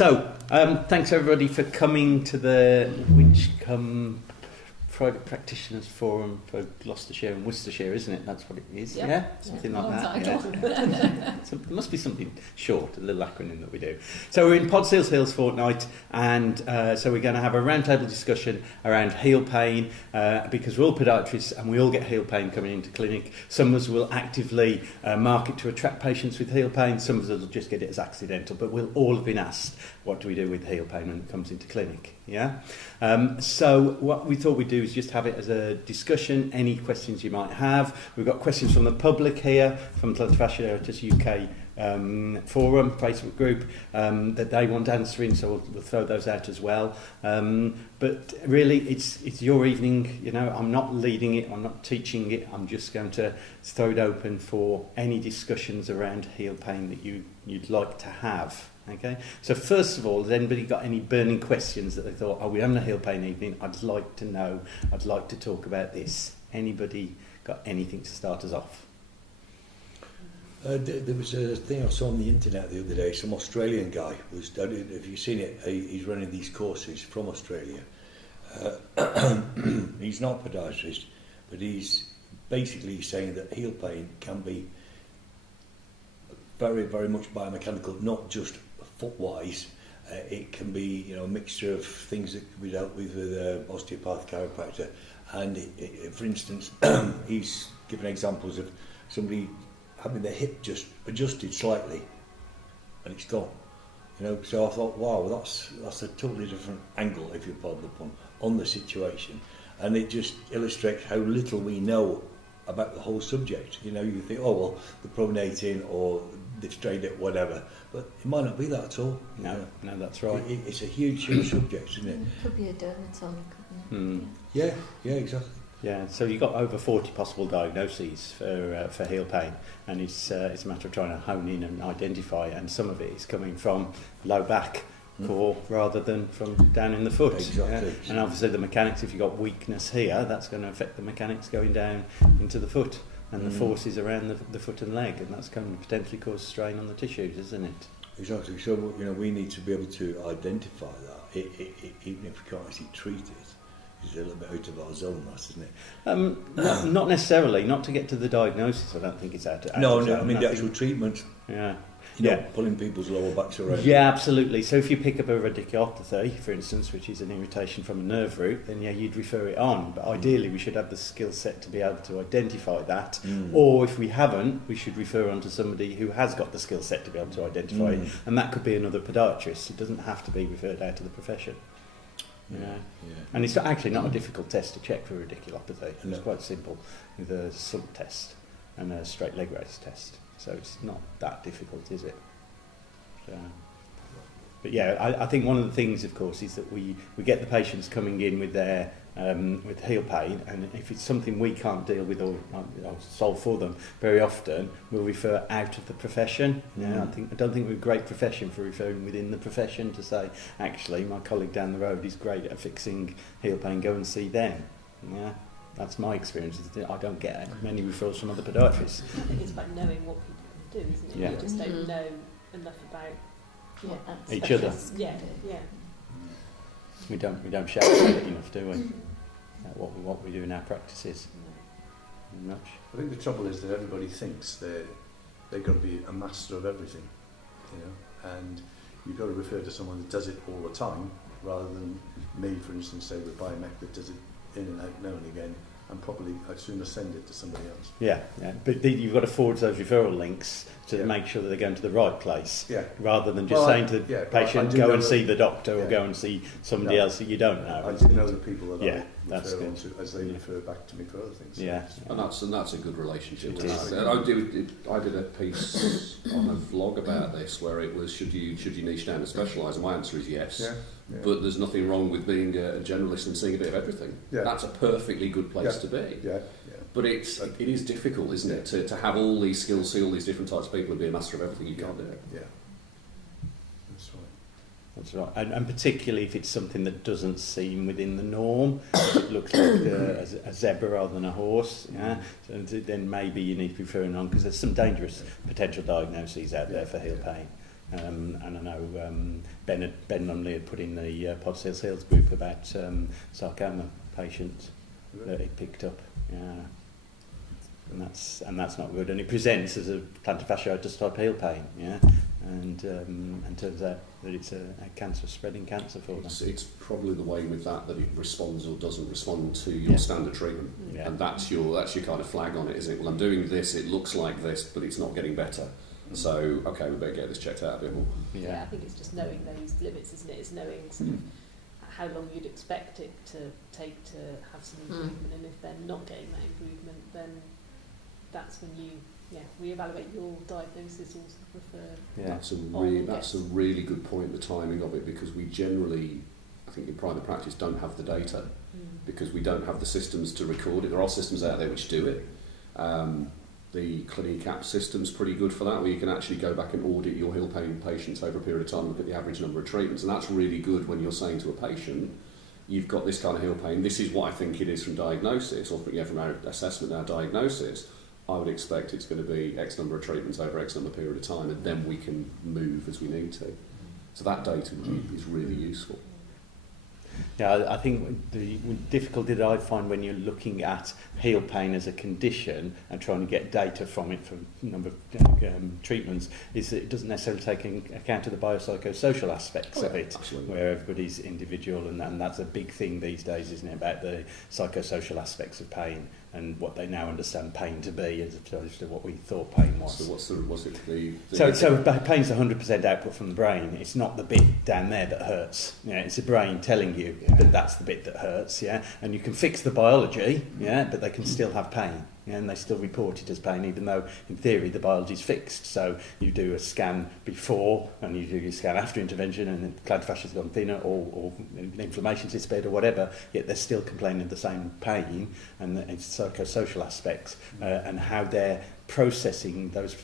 So, thanks everybody for coming to the Winchcombe Private Practitioners Forum for Gloucestershire and Worcestershire, isn't it? That's what it is, yep. Yeah? Something like that. Yeah. So it must be something short, a little acronym that we do. So we're in Pod Seals Hills fortnight, and so we're going to have a roundtable discussion around heel pain, because we're all podiatrists and we all get heel pain coming into clinic. Some of us will actively market to attract patients with heel pain, some of us will just get it as accidental, but we'll all have been asked, what do we do with heel pain when it comes into clinic? Yeah. So what we thought we'd do is just have it as a discussion, any questions you might have. We've got questions from the public here, from Plantar Fasciitis UK forum, Facebook group, that they want answering, so we'll throw those out as well. But really, it's your evening, you know, I'm not leading it, I'm not teaching it, I'm just going to throw it open for any discussions around heel pain that you'd like to have. Okay, so first of all, has anybody got any burning questions that they thought, oh, we're having a heel pain evening, I'd like to know, I'd like to talk about this? Anybody got anything to start us off? There was a thing I saw on the internet the other day, some Australian guy was, I don't know if you've seen it, he's running these courses from Australia. He's not a podiatrist, but he's basically saying that heel pain can be very, very much biomechanical, not just foot-wise. It can be, you know, a mixture of things that can be dealt with osteopathic chiropractor. And for instance, he's given examples of somebody having their hip just adjusted slightly, and it's gone. You know, so I thought, wow, that's a totally different angle, if you pardon the pun, on the situation, and it just illustrates how little we know about the whole subject. You know, you think, oh well, they're pronating or they've strained it, whatever, but it might not be that at all. No, that's right. It's a huge subject, isn't it? Could be a dermatology, couldn't it? Yeah, exactly. Yeah, so you've got over 40 possible diagnoses for heel pain, and it's a matter of trying to hone in and identify, and some of it is coming from low back core rather than from down in the foot. Exactly. Yeah? And obviously the mechanics, if you've got weakness here, that's going to affect the mechanics going down into the foot, and the forces around the foot and leg, and that's going to potentially cause strain on the tissues, isn't it? Exactly. So, you know, we need to be able to identify that, even if we can't actually treat it. It's a little bit out of our zone, isn't it? Not necessarily. Not to get to the diagnosis. I don't think it's out of No, zone. I mean the actual treatment. Yeah. You know, pulling people's lower backs around. Yeah, absolutely. So if you pick up a radiculopathy, for instance, which is an irritation from a nerve root, then yeah, you'd refer it on. But ideally, we should have the skill set to be able to identify that. Or if we haven't, we should refer on to somebody who has got the skill set to be able to identify it. And that could be another podiatrist. It doesn't have to be referred out to the profession. Yeah. And it's actually not a difficult test to check for radiculopathy. It's quite simple with a sub test and a straight leg raise test. So it's not that difficult, is it? So, but yeah, I think one of the things, of course, is that we get the patients coming in with their with heel pain, and if it's something we can't deal with or solve for them, very often we'll refer out of the profession. Yeah, I don't think we're a great profession for referring within the profession to say, actually, my colleague down the road is great at fixing heel pain, go and see them. Yeah. That's my experience. I don't get many referrals from other podiatrists. I think it's about knowing what people can do, isn't it? Yeah. You just don't know enough about each other. Yeah. We don't shout about it enough, do we? What we do in our practices. Much. I think the trouble is that everybody thinks they've got to be a master of everything, you know, and you've got to refer to someone that does it all the time, rather than me, for instance, say with Biomech that does it in and out now and again, and probably I'd sooner send it to somebody else. Yeah. But you've got to forward those referral links to make sure that they're going to the right place, rather than just saying to the patient, go and see the doctor or go and see somebody else that you don't know. I do know the people that I that's refer good. on to, as they refer back to me for other things. Yeah. And that's a good relationship. It is. I did a piece on a vlog about this where it was, should you niche down and specialise? And my answer is yes. But there's nothing wrong with being a generalist and seeing a bit of everything. That's a perfectly good place to be. But it is difficult, isn't it, to have all these skills, see all these different types of people and be a master of everything. You can't do it. Yeah, that's right. That's right, and particularly if it's something that doesn't seem within the norm, it looks like a zebra rather than a horse, so then maybe you need to be referring on, because there's some dangerous potential diagnoses out there for heel pain. And I know Ben Lumley had put in the Pod Sales group about sarcoma patients that he picked up. Yeah. And that's not good. And it presents as a plantar fasciitis type heel pain, yeah. And turns out that it's a cancer, spreading cancer for them. It's probably the way with that it responds or doesn't respond to your standard treatment, and that's your kind of flag on it, isn't it? Well, I'm doing this, it looks like this, but it's not getting better. So okay, we better get this checked out a bit more. Yeah, I think it's just knowing those limits, isn't it? It's knowing sort of how long you'd expect it to take to have some improvement, and if they're not getting that improvement, then that's when you reevaluate your diagnosis or refer. Yeah, that's a really good point, the timing of it, because we generally, I think in private practice, don't have the data because we don't have the systems to record it. There are systems out there which do it. The CliniCap system's pretty good for that, where you can actually go back and audit your heel pain patients over a period of time, look at the average number of treatments, and that's really good when you're saying to a patient, you've got this kind of heel pain, this is what I think it is from diagnosis, or from our assessment, our diagnosis. I would expect it's going to be X number of treatments over X number period of time, and then we can move as we need to. So that data is really useful. Yeah, I think the difficulty that I find when you're looking at heel pain as a condition and trying to get data from it from a number of treatments is that it doesn't necessarily take account of the biopsychosocial aspects of it, absolutely. Where everybody's individual, and that's a big thing these days, isn't it, about the psychosocial aspects of pain and what they now understand pain to be as opposed to what we thought pain was. So what's it the So pain's 100% output from the brain. It's not the bit down there that hurts. Yeah, it's the brain telling you that that's the bit that hurts. Yeah, and you can fix the biology. Yeah, but they can still have pain. Yeah, and they still report it as pain, even though in theory the biology's fixed. So you do a scan before and you do your scan after intervention, and the plantar fascia's gone thinner, or the inflammation's disappeared, or whatever. Yet they're still complaining of the same pain, and it's psychosocial aspects and how they're processing those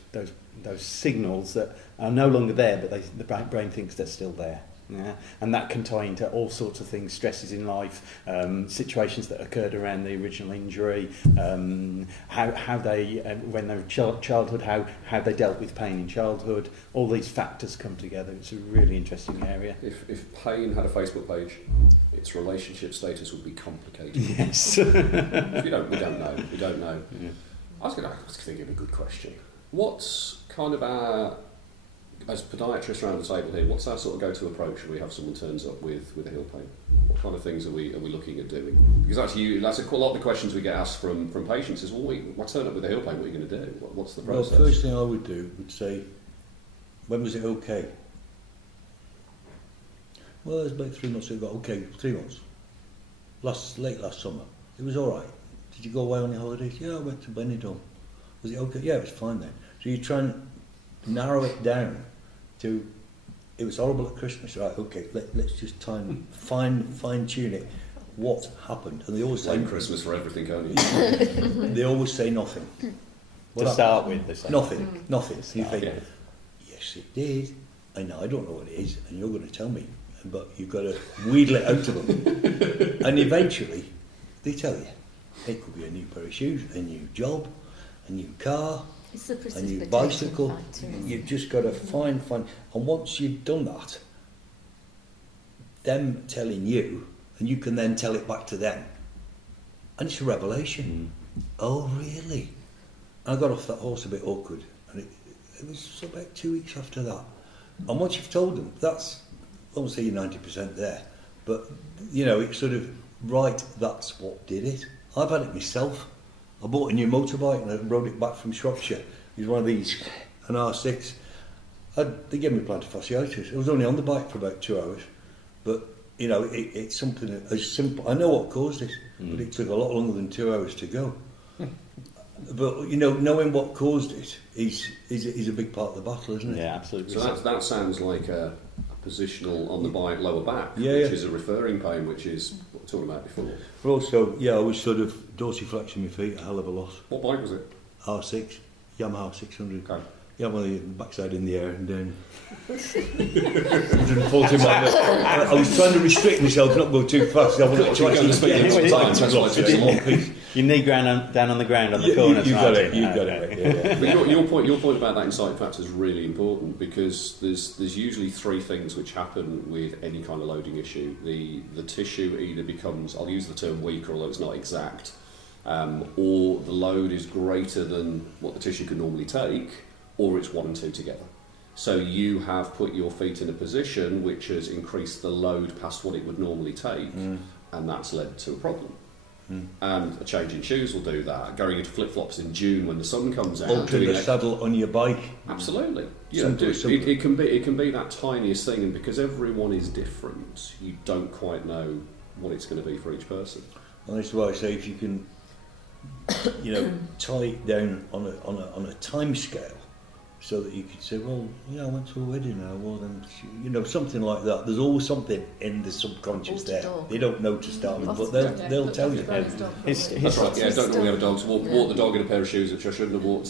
signals that are no longer there, but the brain thinks they're still there. Yeah, and that can tie into all sorts of things, stresses in life, situations that occurred around the original injury, how they, when they were childhood, how they dealt with pain in childhood. All these factors come together. It's a really interesting area. If pain had a Facebook page, its relationship status would be complicated. Yes. we don't know. Yeah. I was thinking of a good question. What's kind of our, as podiatrists around the table here, what's our sort of go-to approach when we have someone turns up with a heel pain? What kind of things are we looking at doing? Because actually, that's a lot of the questions we get asked from patients is, well, I turn up with a heel pain, what are you going to do? What's the process? Well, first thing I would do would say, when was it okay? Well, it was about 3 months ago. Okay, 3 months. Late last summer. It was all right. Did you go away on your holidays? Yeah, I went to Benidorm. Was it okay? Yeah, it was fine then. So you try and narrow it down to, it was horrible at Christmas, right? Okay, let's just try and fine tune it. What happened? And they always say Christmas for everything, can't you? They always say nothing. To start with, they say nothing. So you think, yes, it did. I know, I don't know what it is, and you're going to tell me, but you've got to wheedle it out of them. And eventually, they tell you. It could be a new pair of shoes, a new job, a new car, a new bicycle. You've just got to find. And once you've done that, them telling you, and you can then tell it back to them. And it's a revelation. Oh, really? And I got off that horse a bit awkward. And it was about 2 weeks after that. And once you've told them, that's, I won't say you're 90% there, but, it's sort of, right, that's what did it. I've had it myself. I bought a new motorbike and I rode it back from Shropshire. It was one of these, an R6. They gave me plantar fasciitis. I was only on the bike for about 2 hours. But, it's something as simple. I know what caused it, but it took a lot longer than 2 hours to go. But, knowing what caused it is a big part of the battle, isn't it? Yeah, absolutely. So that sounds like a positional on the bike lower back, which is a referring pain, which is what we were talking about before. But also, I was sort of dorsiflexing my feet a hell of a lot. What bike was it? R6, Yamaha 600. Okay. Yeah, well, the backside in the air and then 140 miles. I was trying to restrict myself, not go too fast. I wanted to actually speed in one piece. Your knee down on the ground on the corner. You got it. You got it. Yeah. But your point about that inciting factor is really important, because there's usually three things which happen with any kind of loading issue. The tissue either becomes, I'll use the term weaker, although it's not exact, or the load is greater than what the tissue can normally take, or it's 1 and 2 together. So you have put your feet in a position which has increased the load past what it would normally take, and that's led to a problem. And a change in shoes will do that. Going into flip-flops in June when the sun comes out. Altering the saddle on your bike. Absolutely. Simple. It can be that tiniest thing, and because everyone is different, you don't quite know what it's going to be for each person. And that's why I say if you can, tie it down on a time scale, so that you could say, well, I went to a wedding and I wore them, something like that. There's always something in the subconscious there. They don't know to start with, but they'll tell you. That's right. Yeah, don't normally have a dog. So walk the dog in a pair of shoes which I shouldn't have walked.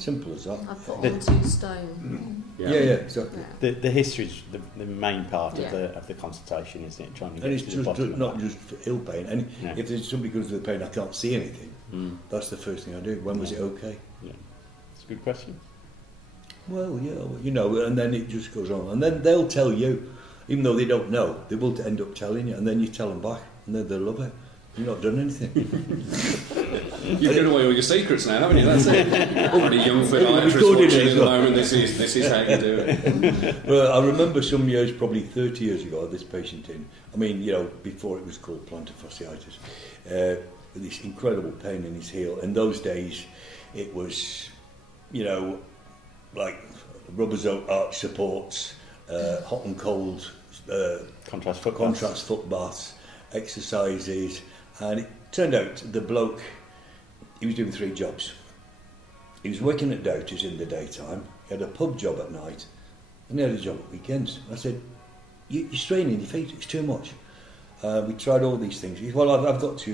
Simple as that. I put on 2 stone. Yeah, exactly. The history is the main part of the consultation, isn't it? Trying to get and it's to the bottom of not that. just for ill pain. And if there's somebody goes to the pain, I can't see anything. That's the first thing I do. When was it okay? Yeah, it's a good question. Well, and then it just goes on. And then they'll tell you, even though they don't know, they will end up telling you, and then you tell them back, and then they'll love it. You've not done anything. You've given away all your secrets now, haven't you? That's it. Already young podiatrists watching at the moment, this is how you do it. Well, I remember some years, probably 30 years ago, I had this patient in. I mean, before it was called plantar fasciitis, with this incredible pain in his heel. In those days, it was, like rubber arch supports, hot and cold contrast foot baths, exercises, and it turned out the bloke, he was doing 3 jobs. He was working at Doughty's in the daytime, he had a pub job at night, and he had a job at weekends. I said, you're straining your feet, it's too much. We tried all these things. He said, well, I've got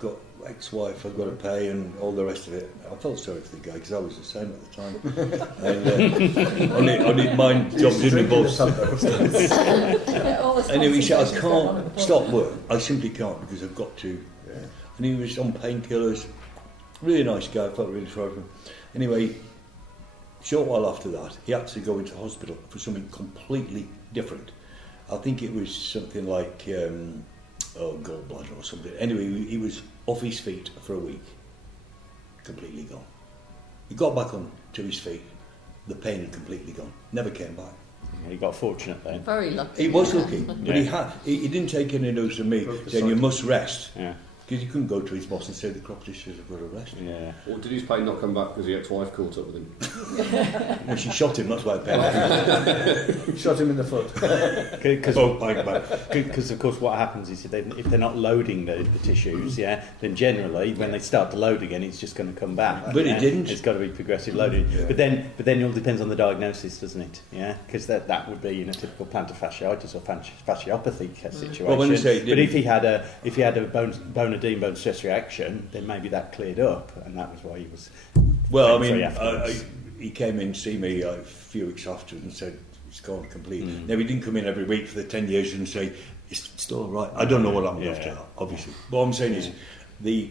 got ex-wife, I've got to pay, and all the rest of it. I felt sorry for the guy because I was the same at the time. And I didn't mind job didn't involve Anyway, he said, I can't stop work. I simply can't because I've got to. Yeah. And he was on painkillers. Really nice guy. I felt really sorry for him. Anyway, short while after that, he had to go into hospital for something completely different. I think it was something like gallbladder or something. Anyway, he was off his feet for a week, completely gone. He got back on to his feet, the pain had completely gone, never came back. He got fortunate then. Very lucky. He was lucky, but he didn't take any notice of me saying you must rest. Yeah. Because he couldn't go to his boss and say the competitions have got to rest. Yeah. Or did his pain not come back because the ex-wife caught up with him? No, she shot him, that's why I paid. Shot him in the foot. Because of course what happens is if they're not loading the tissues, then generally when they start to load again, it's just going to come back. But it didn't. It's got to be progressive loading. Yeah. But then it all depends on the diagnosis, doesn't it? Yeah, because that would be typical plantar fasciitis or fasciopathy situation. Well, when you say but if he had a bone edema, bone stress reaction, then maybe that cleared up, and that was why he was. Well, I mean, he came in to see me a few weeks after and said it's gone completely. Now he didn't come in every week for the 10 years and say it's still all right. I don't know what happened after that, obviously. What I'm saying is the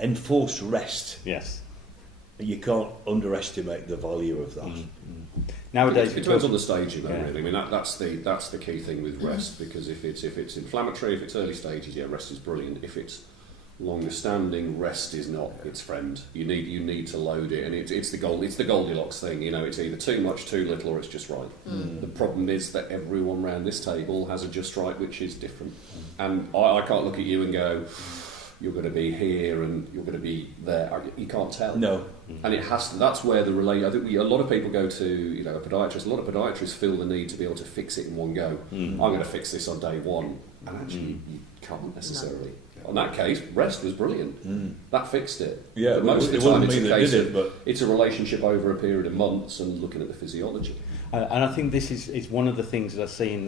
enforced rest. Yes. You can't underestimate the value of that. Nowadays, it depends on the staging, though. Really, I mean that's the key thing with rest, because if it's inflammatory, if it's early stages, rest is brilliant. If it's longer standing, rest is not its friend. You need to load it, and it's the Goldilocks thing. It's either too much, too little, or it's just right. The problem is that everyone around this table has a just right, which is different. And I can't look at you and go, you're going to be here and you're going to be there. You can't tell. No. And it has to. That's where the relate. I think a lot of people go to a podiatrist. A lot of podiatrists feel the need to be able to fix it in one go. I'm going to fix this on day one, and actually you can't necessarily. No. In that case, rest was brilliant. That fixed it. Yeah, but most of the time it's a case of it's a relationship over a period of months and looking at the physiology. And I think this is one of the things that I see in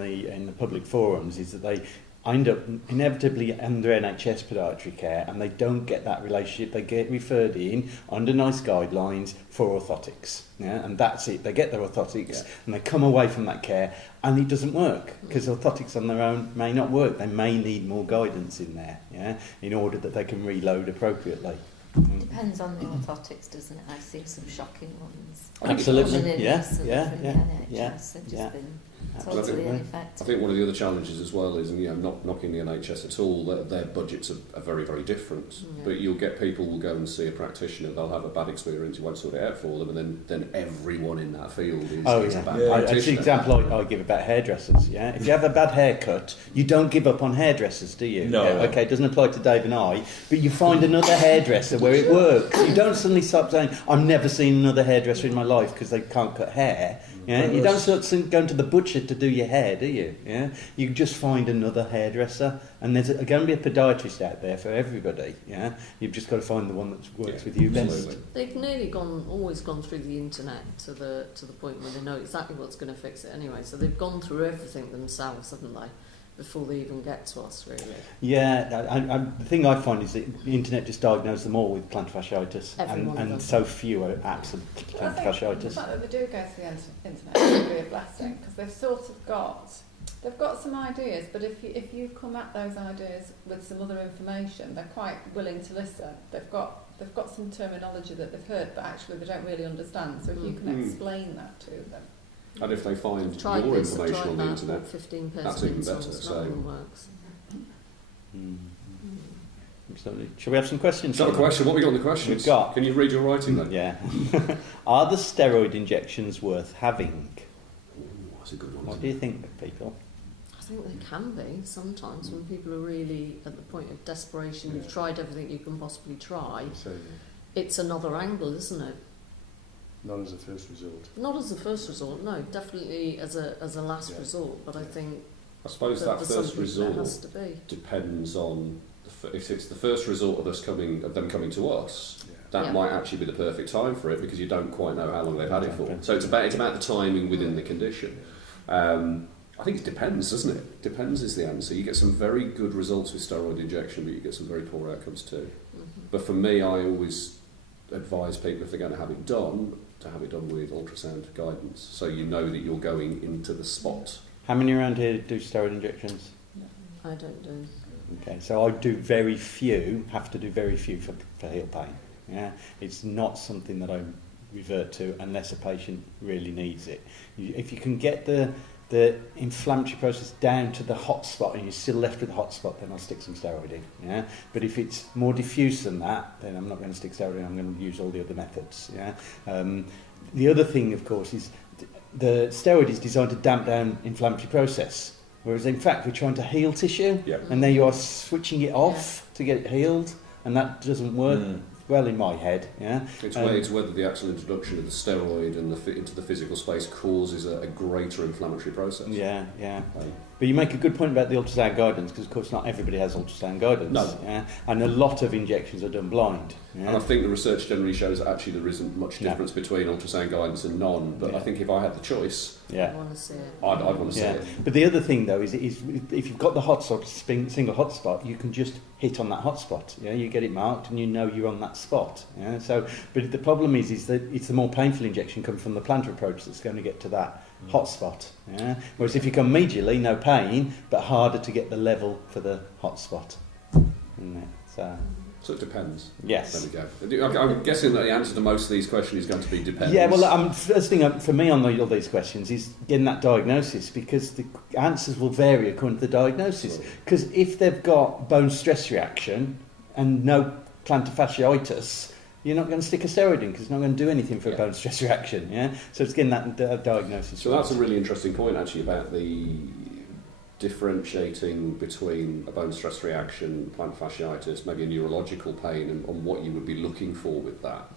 the public forums is that end up inevitably under NHS podiatry care, and they don't get that relationship. They get referred in under NICE guidelines for orthotics, and that's it. They get their orthotics and they come away from that care, and it doesn't work because orthotics on their own may not work. They may need more guidance in there, in order that they can reload appropriately. Depends on the orthotics, doesn't it? I've seen some shocking ones. Absolutely, Coming in yeah, recently yeah, from the yeah, NHS. yeah, They've just yeah. been Absolutely. totally ineffective. I think one of the other challenges as well is, not knocking the NHS at all, that their budgets are very, very different. Yeah. But you'll get people will go and see a practitioner, they'll have a bad experience, you won't sort it out for them, and then everyone in that field is a bad It's practitioner. the example I give about hairdressers. If you have a bad haircut, you don't give up on hairdressers, do you? No. Okay, it doesn't apply to Dave and I, but you find another hairdresser where it works. You don't suddenly start saying, "I've never seen another hairdresser in my life because they can't cut hair." You don't start going to the butcher to do your hair, do you? You just find another hairdresser, and there's going to be a podiatrist out there for everybody. You've just got to find the one that works with you best. Absolutely. They've nearly always gone through the internet to the point where they know exactly what's going to fix it anyway. So they've gone through everything themselves, haven't they, before they even get to us, really. Yeah, the thing I find is that the internet just diagnoses them all with plantar fasciitis, and so few are absolute plantar The fasciitis. fact that they do go to the internet is really a blessing, because they've sort of got some ideas, but if you come at those ideas with some other information, they're quite willing to listen. They've got some terminology that they've heard, but actually they don't really understand. So if you can explain that to them. And if they find Try your this, information try on the that, internet, 15 that's even better. pencils, So, nothing works. Absolutely. Shall we have some questions? so a question. What we got on the questions? We've got. Can you read your writing then? Yeah. Are the steroid injections worth having? Ooh, that's a good one. What do you think, people? I think they can be sometimes when people are really at the point of desperation. You've tried everything you can possibly try. So, It's another angle, isn't it? not as a first resort. Not as a first resort, no. Definitely as a last Yeah. resort. But I think I suppose for that some first people it resort has to be. depends on if it's the first resort of them coming to us. Yeah. That Yeah. might actually be the perfect time for it because you don't quite know how long they've had it for. So it's about the timing within the condition. I think it depends, doesn't it? Depends is the answer. You get some very good results with steroid injection, but you get some very poor outcomes too. But for me, I always advise people if they're going to have it done, to have it done with ultrasound guidance, so you know that you're going into the spot. How many around here do steroid injections? I don't do. Okay, so I do very few, have to do very few for heel pain. It's not something that I revert to unless a patient really needs it. If you can get the inflammatory process down to the hot spot and you're still left with the hot spot, then I'll stick some steroid in. But if it's more diffuse than that, then I'm not going to stick steroid in, I'm going to use all the other methods. The other thing, of course, is the steroid is designed to damp down inflammatory process, whereas in fact we're trying to heal tissue, and there you are switching it off to get it healed, and that doesn't work well in my head. It's whether the actual introduction of the steroid and into the physical space causes a greater inflammatory process. But you make a good point about the ultrasound guidance, because of course not everybody has ultrasound guidance. No. And a lot of injections are done blind. And I think the research generally shows that actually there isn't much difference between ultrasound guidance and none, but I think if I had the choice, I want to see it. I'd want to see it. But the other thing though is if you've got the hotspot, single hotspot, you can just hit on that hotspot. You get it marked and you know you're on that spot. So, but the problem is that it's the more painful injection coming from the plantar approach that's going to get to that hotspot. Whereas if you come medially, no pain, but harder to get the level for the hotspot. So it depends. Yes. There we go. I'm guessing that the answer to most of these questions is going to be depends. Yeah, well, first thing for me on all these questions is getting that diagnosis, because the answers will vary according to the diagnosis. Because if they've got bone stress reaction and no plantar fasciitis, you're not going to stick a steroid in because it's not going to do anything for a bone stress reaction. So it's getting that diagnosis. So that's a really interesting point actually about the differentiating between a bone stress reaction, plantar fasciitis, maybe a neurological pain, and what you would be looking for with that.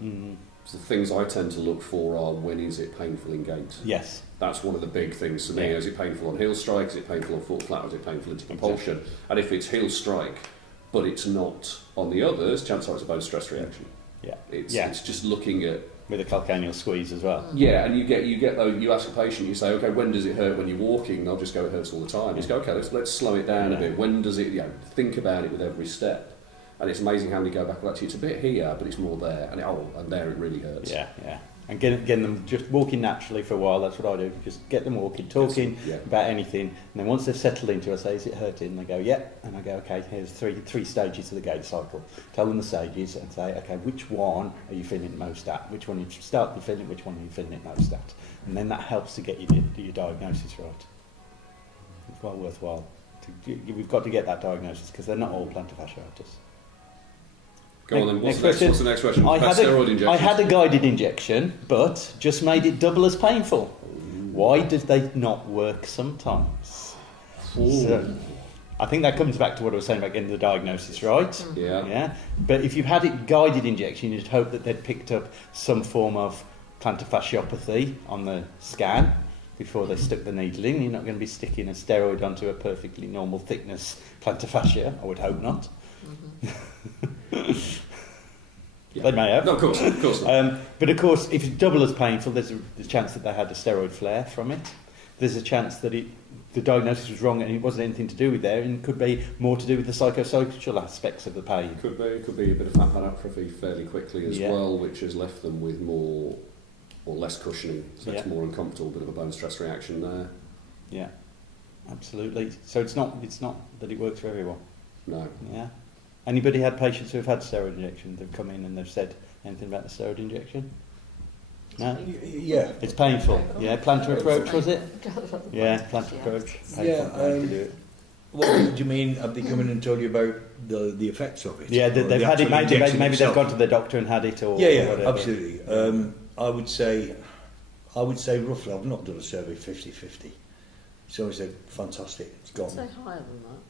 So the things I tend to look for are, when is it painful in gait? Yes. That's one of the big things for me. Is it painful on heel strike? Is it painful on foot flat? Or is it painful into compulsion? And if it's heel strike, but it's not on the others, chances are it's a bone stress reaction. It's just looking at With a calcaneal squeeze as well. Yeah, and you ask a patient, you say, okay, when does it hurt when you're walking? They'll just go, it hurts all the time. You just go, okay, let's slow it down a bit. When does it, think about it with every step. And it's amazing how many go back, well, actually, it's a bit here, but it's more there. And there it really hurts. Yeah. And getting them just walking naturally for a while, that's what I do. Just get them walking, talking about anything. And then once they've settled into it, I say, is it hurting? And they go, yeah. And I go, okay, here's three stages of the gait cycle. Tell them the stages and say, okay, which one are you feeling it most at? Which one you start to feeling, which one are you feeling it most at? And then that helps to get your diagnosis right. It's well worthwhile. We've got to get that diagnosis because they're not all plantar fasciitis. Go on then, what's the next question? I had a guided injection, but just made it double as painful. Why did they not work sometimes? So, I think that comes back to what I was saying about getting the diagnosis right. Yeah. But if you've had it guided injection, you'd hope that they'd picked up some form of plantar fasciopathy on the scan before they stuck the needle in. You're not going to be sticking a steroid onto a perfectly normal thickness plantar fascia. I would hope not. They may have. No, of course not. But of course, if it's double as painful, there's a chance that they had a steroid flare from it. There's a chance that the diagnosis was wrong and it wasn't anything to do with there, and it could be more to do with the psychosocial aspects of the pain. Could be a bit of fat pad atrophy fairly quickly as well, which has left them with more or less cushioning, so it's more uncomfortable, bit of a bone stress reaction there. Yeah, absolutely. So it's not that it works for everyone. No. Yeah. Anybody had patients who have had steroid injection? They've come in and they've said anything about the steroid injection? No? Yeah. It's painful. Yeah, plantar approach, was it? Yeah, plantar approach. Yeah. To do it. What do you mean? Have they come in and told you about the effects of it? Yeah, they've had it. Maybe they've gone to the doctor and had it, or whatever. Absolutely. I would say roughly. I've not done a survey 50-50. Someone said fantastic. It's gone. I'd say higher than that.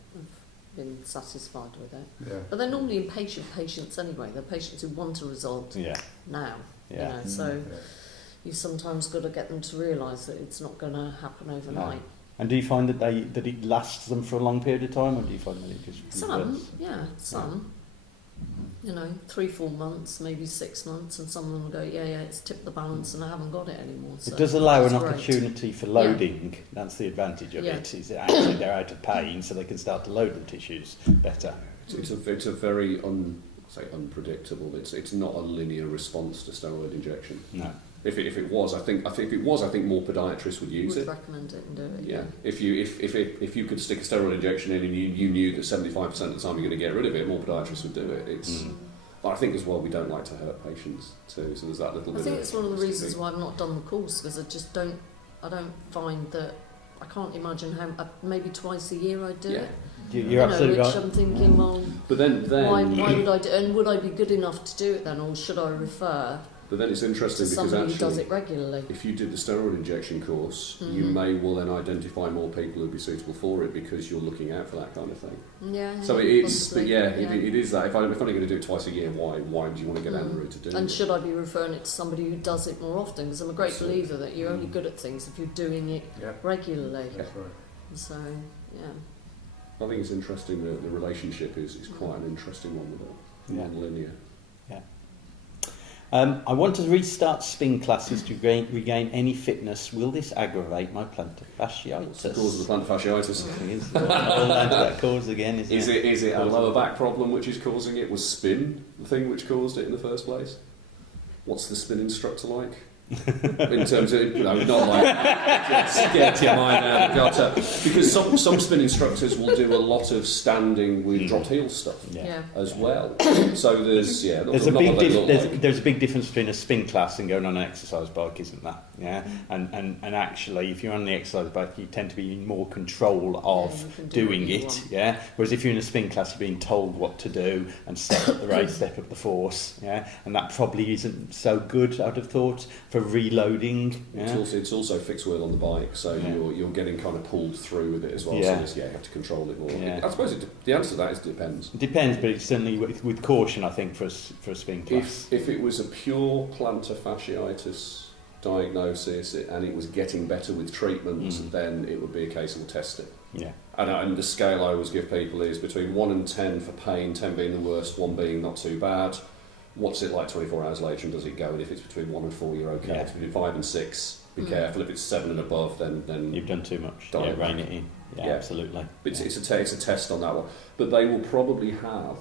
Been satisfied with it. Yeah. But they're normally impatient patients anyway. They're patients who want a result now. Yeah. So you've sometimes got to get them to realise that it's not going to happen overnight. No. And do you find that it lasts them for a long period of time, or do you find that it just some. 3-4 months, maybe 6 months, and some of them will go, it's tipped the balance and I haven't got it anymore. So it does allow an great opportunity for loading. That's the advantage of it. Is that actually they're out of pain, so they can start to load the tissues better. It's a very unpredictable. It's not a linear response to steroid injection. No. If it was, I think more podiatrists would use it. Recommend it and do it. Yeah. If you could stick a steroid injection in and you knew that 75% of the time you're going to get rid of it, more podiatrists would do it. But I think as well we don't like to hurt patients too. So there's that little bit. I think it's one of the reasons why I've not done the course, because I don't find that. I can't imagine how maybe twice a year I'd do it. You're absolutely right. I'm thinking, well, but then why would I do? And would I be good enough to do it then, or should I refer? But then it's interesting to because somebody actually, who does it regularly. If you did the steroid injection course, you may well then identify more people who'd be suitable for it because you're looking out for that kind of thing. Yeah. So it is, but it is that. If I'm only going to do it twice a year, why do you want to go down the route to do it? And should I be referring it to somebody who does it more often? Because I'm a great believer that you're only good at things if you're doing it regularly. That's right. So, I think it's interesting that the relationship is quite an interesting one with it. Non-linear. I want to restart spin classes to regain any fitness. Will this aggravate my plantar fasciitis? What's the cause of the plantar fasciitis? It's all down to that cause again, isn't it? Is it a lower back problem which is causing it? Was spin the thing which caused it in the first place? What's the spin instructor like? In terms of, not like get your mind out of the gutter, because some spin instructors will do a lot of standing with dropped heel stuff as well. So there's a big difference between a spin class and going on an exercise bike, isn't there? Yeah, and actually, if you're on the exercise bike, you tend to be in more control of doing it. Yeah, whereas if you're in a spin class, you're being told what to do and step up the rate, step up the force. Yeah, and that probably isn't so good, I'd have thought, for reloading. It's also fixed wheel on the bike, so you're getting kind of pulled through with it as well. So you have to control it more. I suppose the answer to that is depends. It depends, but it's certainly with caution, I think, for a spin class. If it was a pure plantar fasciitis diagnosis and it was getting better with treatment, then it would be a case of test it. Yeah. And the scale I always give people is between 1 and 10 for pain, 10 being the worst, 1 being not too bad. what's it like 24 hours later, and does it go? And if it's between 1 and 4, you're okay. If it's between 5 and 6, be careful. If it's 7 and above, then you've done too much. Rein it in. Yeah, absolutely. It's a test on that one. But they will probably have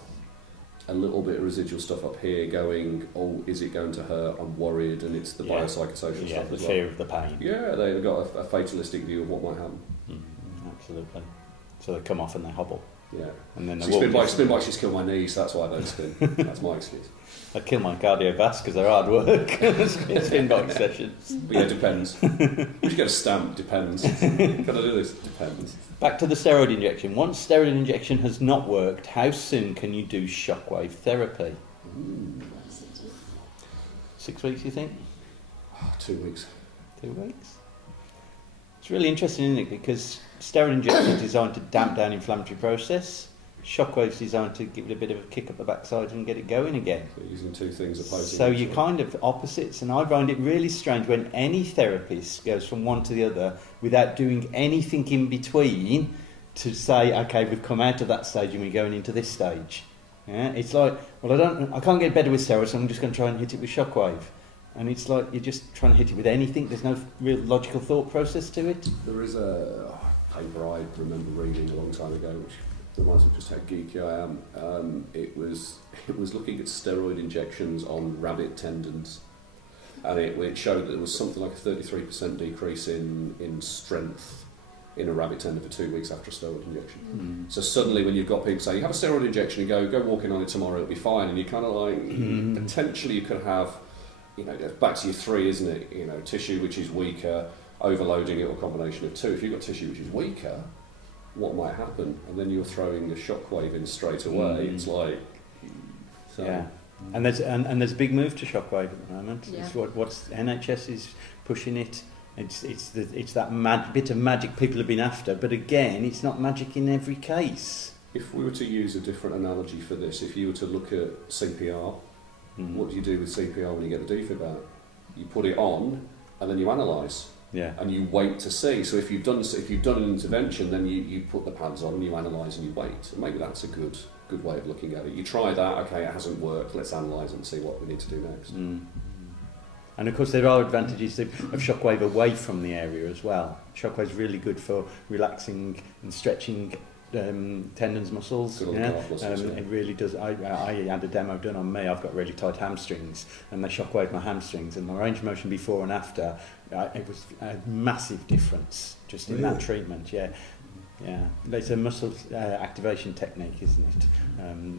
a little bit of residual stuff up here going, oh, is it going to hurt? I'm worried, and it's the biopsychosocial stuff the as fear well. of the pain. Yeah, they've got a fatalistic view of what might happen. Absolutely. So they come off and they hobble. Yeah. And then they spin bike, she's killed my knees, that's why I don't spin. That's my excuse. I kill my cardiovascular because they're hard work. Spin bike sessions. But yeah, depends. We should get a stamp, depends. Can I do this? Depends. Back to the steroid injection. Once steroid injection has not worked, how soon can you do shockwave therapy? 6 weeks, you think? 2 weeks. 2 weeks? It's really interesting, isn't it? Because steroid injection is designed to damp down inflammatory process. Shockwave's designed to give it a bit of a kick up the backside and get it going again. So you're using two things opposing. So you're kind of opposites, and I find it really strange when any therapist goes from one to the other without doing anything in between to say, okay, we've come out of that stage and we're going into this stage. Yeah, it's like, well, I can't get better with steroids, so I'm just going to try and hit it with shockwave. And it's like you're just trying to hit it with anything. There's no real logical thought process to it. There is a paper I remember reading a long time ago, which reminds me just how geeky I am. It was looking at steroid injections on rabbit tendons, and it showed that there was something like a 33% decrease in strength in a rabbit tendon for 2 weeks after a steroid injection. So suddenly, when you've got people say you have a steroid injection, you go walking on it tomorrow, it'll be fine, and you're kind of like potentially you could have, back to your 3, isn't it? Tissue which is weaker, overloading it, or a combination of 2. If you've got tissue which is weaker, what might happen? And then you're throwing the shockwave in straight away. It's like, so. Yeah. And there's a big move to shockwave at the moment. Yeah. It's what's NHS is pushing it. It's that bit of magic people have been after, but again, it's not magic in every case. If we were to use a different analogy for this, if you were to look at CPR, what do you do with CPR when you get the defib out? You put it on, and then you analyse. Yeah. And you wait to see. So if you've done an intervention, then you put the pads on, you analyse, and you wait. And maybe that's a good way of looking at it. You try that, okay, it hasn't worked. Let's analyse and see what we need to do next. And of course, there are advantages of shockwave away from the area as well. Shockwave's really good for relaxing and stretching tendons, muscles. It really does. I had a demo done on me. I've got really tight hamstrings, and they shockwave my hamstrings, and my range of motion before and after, it was a massive difference just in that treatment. Yeah, it's a muscle activation technique, isn't it?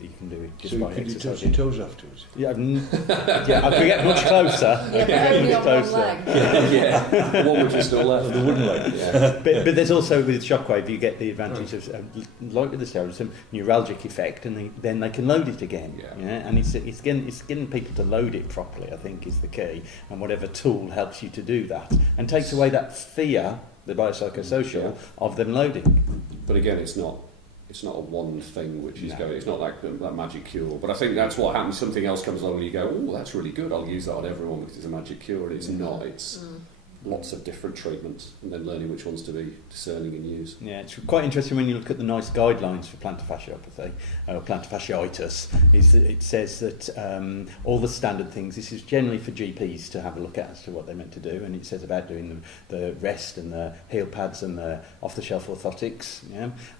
You can do it just by could exercising. you touch your toes afterwards? Yeah, I could get much closer. Yeah, but only on one leg. Yeah, one which is still left. The wooden leg. Yeah. But there's also, with shockwave, you get the advantage of, like with the steroids, some neuralgic effect, and then they can load it again. Yeah? And it's getting people to load it properly, I think, is the key. And whatever tool helps you to do that, and takes away that fear, the biopsychosocial, of them loading. But again, it's not a one thing which is going. It's not like that magic cure. But I think that's what happens. Something else comes along and you go, oh, that's really good. I'll use that on everyone because it's a magic cure. And it's not. It's lots of different treatments, and then learning which ones to be discerning and use. Yeah, it's quite interesting when you look at the NICE guidelines for plantar fasciopathy or plantar fasciitis. It says that all the standard things, this is generally for GPs to have a look at as to what they're meant to do, and it says about doing the rest and the heel pads and the off-the-shelf orthotics,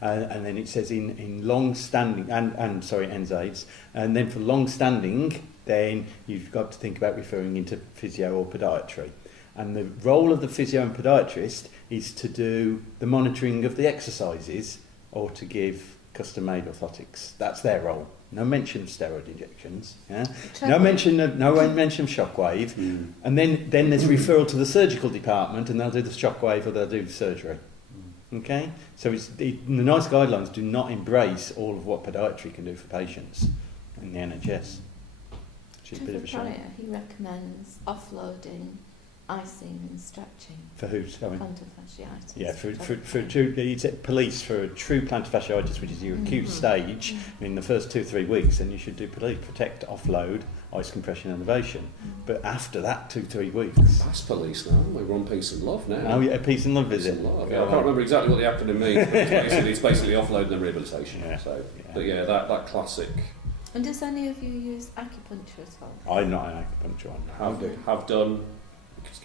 and then it says in long-standing, and NSAIDs, and then for long-standing, then you've got to think about referring into physio or podiatry. And the role of the physio and podiatrist is to do the monitoring of the exercises or to give custom-made orthotics. That's their role. No mention of steroid injections. Yeah? No mention of shockwave. And then there's a referral to the surgical department, and they'll do the shockwave or they'll do the surgery. Okay? So the NICE guidelines do not embrace all of what podiatry can do for patients in the NHS. Which is a bit of a shame. He recommends offloading, icing and stretching. For who's going? Plantar fasciitis. Yeah, for true, it's police for a true plantar fasciitis, which is your acute stage in the first 2-3 weeks, and you should do police, protect, offload, ice compression, elevation. But after that 2-3 weeks, that's police now. We're on peace and love now. Oh yeah, peace and love, is it? I can't remember exactly what the acronym means. But it's basically offload and rehabilitation. Yeah. So, yeah. But yeah, that classic. And does any of you use acupuncture as well? I'm not an acupuncture one. Have done.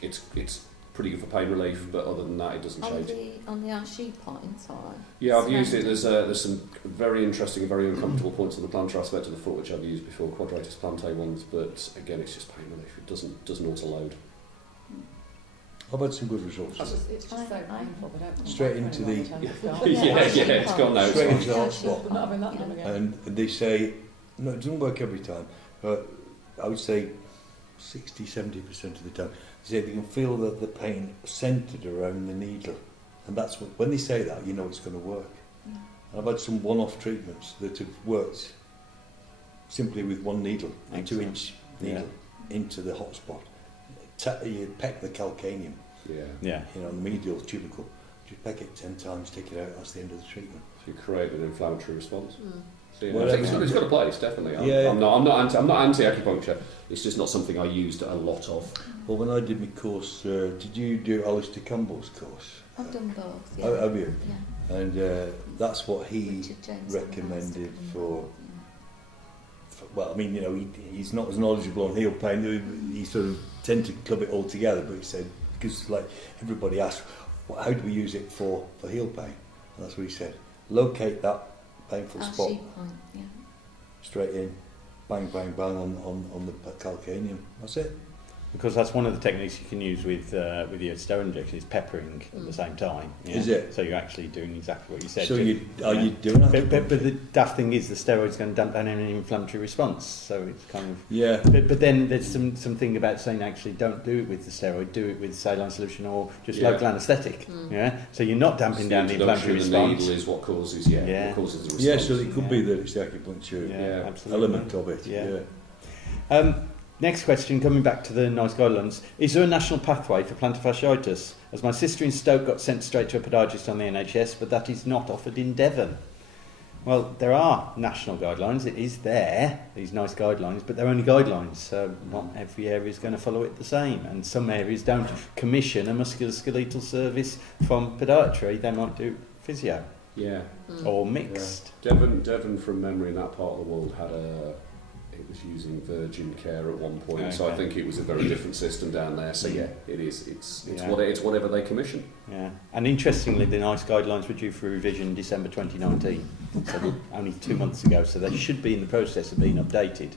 It's pretty good for pain relief, but other than that, it doesn't change. On the archie points, or yeah, I've used it. There's some very interesting and very uncomfortable points on the plantar aspect of the foot, which I've used before, quadratus plantae ones. But again, it's just pain relief. It doesn't auto load. I've had some good results. It's just so painful. They don't come Straight back into anyway, the- don't they? It's gone now. Straight It's into the hot spot. We're not having that done again. And they say, no, it doesn't work every time, but I would say 60-70% of the time, they say they can feel the pain centred around the needle. And that's when they say that, you know it's going to work. Yeah. And I've had some one-off treatments that have worked simply with one needle, a Excellent. 2-inch needle, into the hot spot. You peck the calcaneum, Yeah. you know, the medial tubercle. You peck it 10 times, take it out, that's the end of the treatment. So you create an inflammatory response. So, yeah, Well, I think it's got a place, definitely. I'm not anti acupuncture. It's just not something I used a lot of. Well, when I did my course, did you do Alistair Campbell's course? I've done both. Oh, Yeah. have you? Yeah. And that's what he Richard James recommended Alistair for. Well, I mean, you know, he's not as knowledgeable on heel pain. He sort of tend to club it all together. But he said, because like everybody asks, how do we use it for heel pain? And that's what he said. Locate that painful spot, Archie point. Yeah. straight in, bang, bang, bang on the calcaneum. That's it. Because that's one of the techniques you can use with your steroid injection is peppering at the same time. Yeah? Is it? So you're actually doing exactly what you said. So you doing that? But the daft thing is the steroid's going to damp down any inflammatory response. So it's kind of... Yeah. But then there's something about saying actually don't do it with the steroid, do it with saline solution or just local anaesthetic. Yeah. So you're not damping down the inflammatory response. The needle is what causes what causes the response. Yeah, so it could be that it's the acupuncture element of it. Yeah. Next question, coming back to the NICE guidelines. Is there a national pathway for plantar fasciitis? As my sister in Stoke got sent straight to a podiatrist on the NHS, but that is not offered in Devon. Well, there are national guidelines. It is there, these NICE guidelines, but they're only guidelines. So not every area is going to follow it the same. And some areas don't commission a musculoskeletal service from podiatry. They might do physio. Yeah. Or mixed. Yeah. Devon, from memory, in that part of the world it was using Virgin Care at one point, so I think it was a very different system down there. So yeah, it is. It's whatever they commission. Yeah, and interestingly, the NICE guidelines were due for revision December 2019, so only 2 months ago. So they should be in the process of being updated.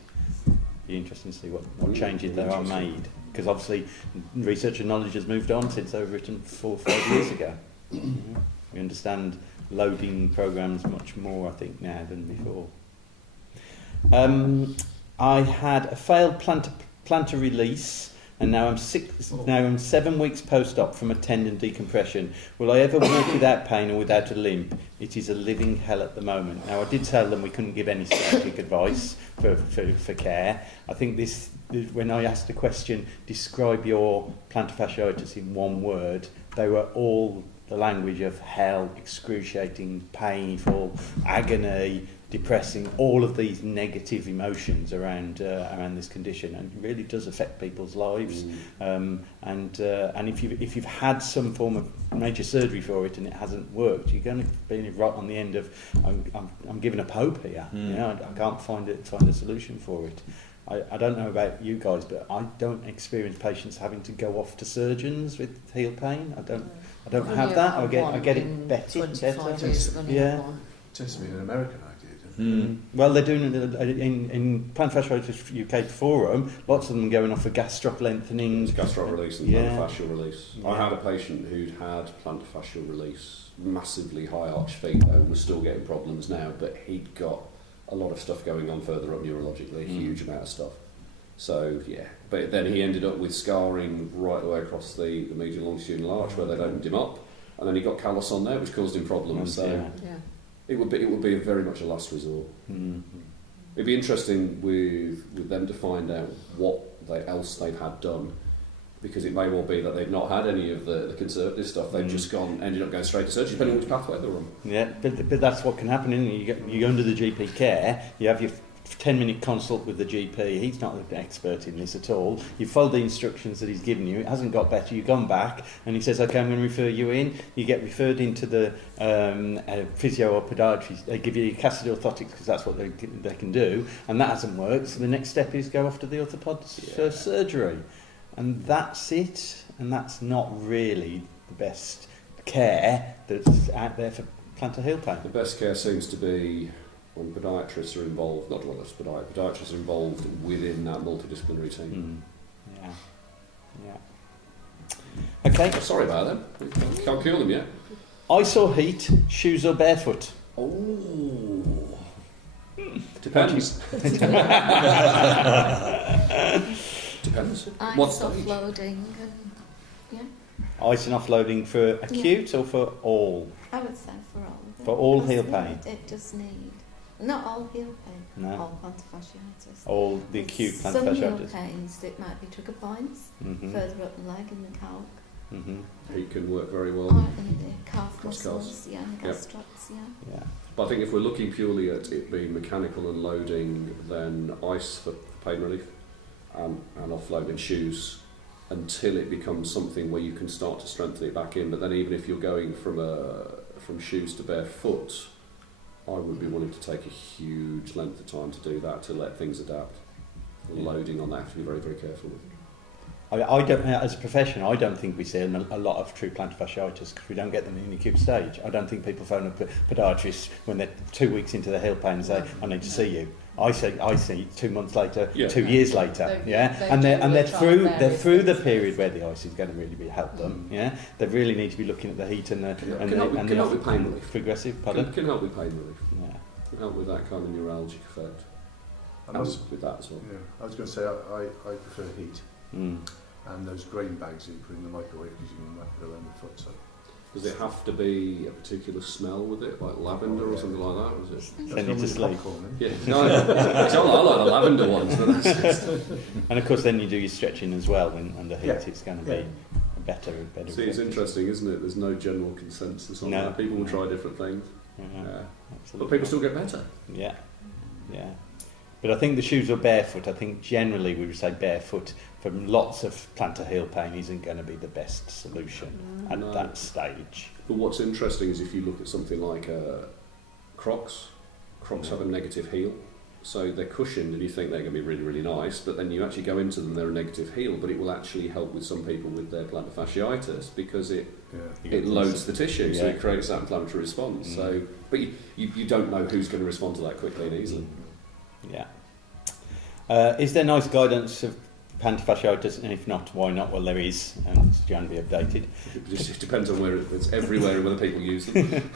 Be interesting to see what changes there are made, because obviously research and knowledge has moved on since they were written 4 or 5 years ago. We understand loading programs much more, I think, now than before. I had a failed plantar release, and now I'm 7 weeks post-op from a tendon decompression. Will I ever walk without pain or without a limp? It is a living hell at the moment. Now, I did tell them we couldn't give any specific advice for care. I think this, when I asked the question, describe your plantar fasciitis in one word, they were all the language of hell, excruciating, painful, agony, depressing, all of these negative emotions around this condition, and it really does affect people's lives. And if you've had some form of major surgery for it and it hasn't worked, you're going to be right on the end of I'm giving up hope here. You know, I can't find a solution for it. I don't know about you guys, but I don't experience patients having to go off to surgeons with heel pain. I don't have that. I get it better. Yeah. Tends to be an American idea. Well, they're doing it in Plantar Fasciitis UK Forum. Lots of them going off for gastroc lengthening, gastroc release and plantar fascial release. I had a patient who'd had plantar fascial release, massively high arch feet though, was still getting problems now, but he'd got a lot of stuff going on further up neurologically, a huge amount of stuff. So yeah, but then he ended up with scarring right the way across the medial longitudinal arch where they'd opened him up, and then he got callus on there, which caused him problems. So it would be very much a last resort. It'd be interesting with them to find out what else they've had done, because it may well be that they've not had any of the conservative stuff. They've just ended up going straight to surgery, depending on which pathway they're on. Yeah, but that's what can happen. Isn't it? You go under the GP care, you have your 10-minute consult with the GP. He's not an expert in this at all. You follow the instructions that he's given you. It hasn't got better. You've gone back and he says, okay, I'm going to refer you in. You get referred into the physio or podiatry. They give you acid orthotics because that's what they can do. And that hasn't worked. So the next step is go off to the orthopod surgery. And that's it. And that's not really the best care that's out there for plantar heel pain. The best care seems to be when podiatrists are involved, not well, podiatrists are involved within that multidisciplinary team. Yeah. Okay. Oh, sorry about them. Can't cure them yet. Ice or heat, shoes or barefoot? Oh. Depends. Depends. Ice What stage? offloading and Ice and offloading for acute or for all? I would say for all. For all Because heel pain? It does need. Not all heel pain. No. All plantar fasciitis. All the acute plantar Some heel fasciitis? pains, it might be trigger points Mm-hmm. further up the leg in the calc. Mm-hmm. He can work very well. Or in the calf Cross muscles, calves. the Yep. gastrocs, Yeah. But I think if we're looking purely at it being mechanical and loading, then ice for pain relief and offloading shoes until it becomes something where you can start to strengthen it back in. But then even if you're going from shoes to barefoot, I would be wanting to take a huge length of time to do that, to let things adapt. The loading on that, have to be very, very careful with. I don't, as a profession, I don't think we see a lot of true plantar fasciitis because we don't get them in the acute stage. I don't think people phone a podiatrist when they're 2 weeks into the heel pain and say, I need to see you. I see 2 months later, 2 years later, and they're through the period where the ice is going to really help them. Yeah, they really need to be looking at the heat and the can help with pain relief. Progressive, pardon? Can help with pain relief. Yeah. Can help with that kind of neuralgic effect. And With that as well. yeah, I was going to say I prefer heat. Mm. And those grain bags that you put in the microwave because you can wrap it around the foot. So. Does it have to be a particular smell with it, like lavender or something like that? Or is it? Send you to sleep. Yeah, no, I like the lavender ones. But that's And of course, then you do your stretching as well. When under heat, Yeah. it's going to be better. See, it's interesting, isn't it? There's no general consensus on that. People will try different things. Yeah, But people still get better. Yeah. But I think the shoes are barefoot. I think generally we would say barefoot for lots of plantar heel pain isn't going to be the best solution at that stage. But what's interesting is if you look at something like Crocs have a negative heel. So they're cushioned and you think they're going to be really, really nice, but then you actually go into them, they're a negative heel, but it will actually help with some people with their plantar fasciitis because it loads the tissue, so it creates that inflammatory response. So, but you don't know who's going to respond to that quickly and easily. Yeah. Is there nice guidance of plantar fasciitis, and if not, why not? Well, there is, and it's going to be updated. It depends on where it's everywhere and whether people use them.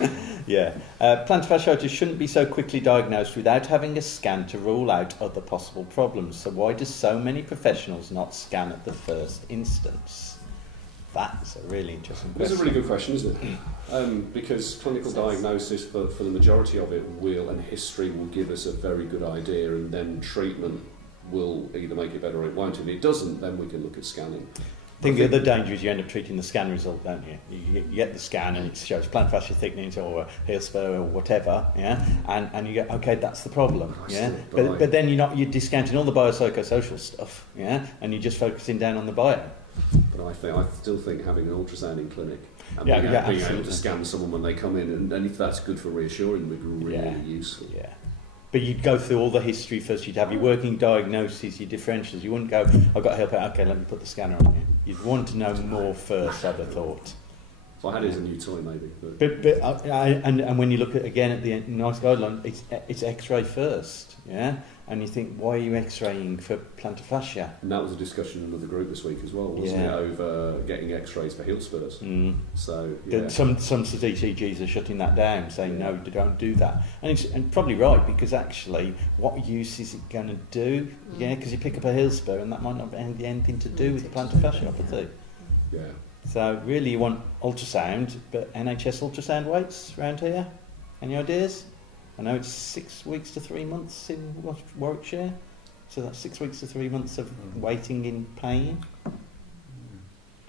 Yeah. Plantar fasciitis shouldn't be so quickly diagnosed without having a scan to rule out other possible problems. So why do so many professionals not scan at the first instance? That's a really interesting question. It's a really good question, isn't it? Because clinical diagnosis for the majority of it and history will give us a very good idea, and then treatment will either make it better or it won't. If it doesn't, then we can look at scanning. I think the other danger is you end up treating the scan result, don't you? You get the scan and it shows plantar fascia thickening or heel spur or whatever, and you go, okay, that's the problem, But then you're discounting all the biopsychosocial stuff, and you're just focusing down on the bio. But I still think having an ultrasound in clinic and being able to scan someone when they come in, and if that's good for reassuring, would be really useful. Yeah. But you'd go through all the history first. You'd have your working diagnosis, your differentials. You wouldn't go, I've got help out, okay, let me put the scanner on you. You'd want to know more first, I'd have thought. If I had it as a new toy, maybe. And when you look at the NICE guideline, it's X-ray first, And you think, why are you X-raying for plantar fascia? And that was a discussion in another group this week as well, wasn't it? Over getting X-rays for heel spurs. So some CTGs are shutting that down, saying no, don't do that, and probably right, because actually, what use is it going to do? Because you pick up a heel spur, and that might not have anything to do with the plantar fasciopathy. Yeah. So really, you want ultrasound, but NHS ultrasound waits around here. Any ideas? I know it's 6 weeks to 3 months in Warwickshire, so that's 6 weeks to 3 months of waiting in pain.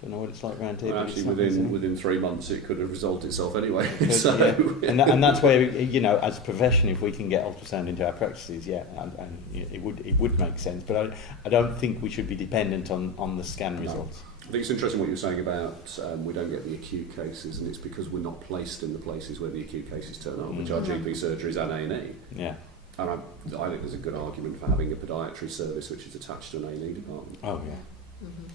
Don't know what it's like around here. Well, but actually, it's not, is it? within 3 months, it could have resolved itself anyway. But, So, yeah. and that's where, you know, as a profession, if we can get ultrasound into our practices, and it would make sense. But I don't think we should be dependent on the scan results. I think it's interesting what you're saying about we don't get the acute cases, and it's because we're not placed in the places where the acute cases turn up, which are GP surgeries and A&E. Yeah. And I think there's a good argument for having a podiatry service which is attached to an A&E department. Oh, yeah. Mm-hmm.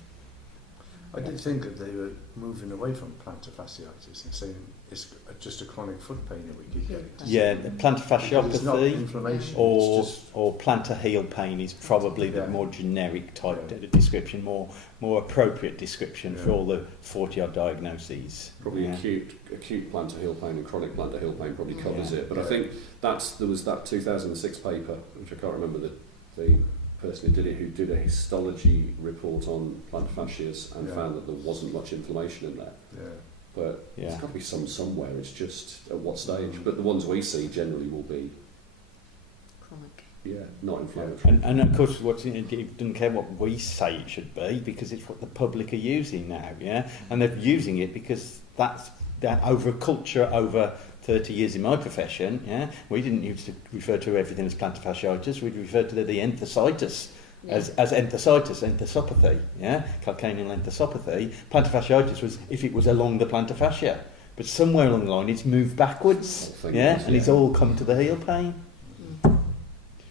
I did think that they were moving away from plantar fasciitis and saying it's just a chronic foot pain that we keep getting. Yeah, plantar It's not fasciopathy inflammation. or It's just, plantar heel pain is probably the more generic type description, more appropriate description for all the 40-odd diagnoses. Probably acute plantar heel pain and chronic plantar heel pain probably covers it. But I think there was that 2006 paper, which I can't remember the person who did a histology report on plantar fascias and found that there wasn't much inflammation in there. yeah. But there's got to be somewhere, it's just at what stage. But the ones we see generally will be Chronic. not inflammatory. And of course, it doesn't care what we say it should be, because it's what the public are using now, and they're using it because that's over a culture over 30 years in my profession, we didn't used to refer to everything as plantar fasciitis, we'd refer to the enthesitis as enthesopathy, calcaneal enthesopathy. Plantar fasciitis was if it was along the plantar fascia, but somewhere along the line it's moved backwards, and it's all come to the heel pain.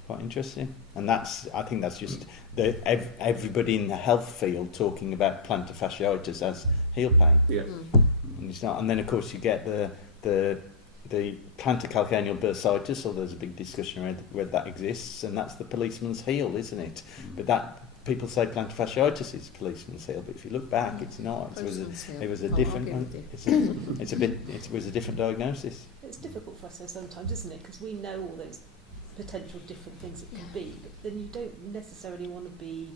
Quite interesting, and I think that's just everybody in the health field talking about plantar fasciitis as heel pain. Yeah. And it's not, and then of course you get the plantar calcaneal bursitis, or there's a big discussion around whether that exists, and that's the policeman's heel, isn't it? But that people say plantar fasciitis is policeman's heel, but if you look back, it's not. It was a different one. It was a different diagnosis. It's difficult for us sometimes, isn't it? Because we know all those potential different things it can be, but then you don't necessarily want to be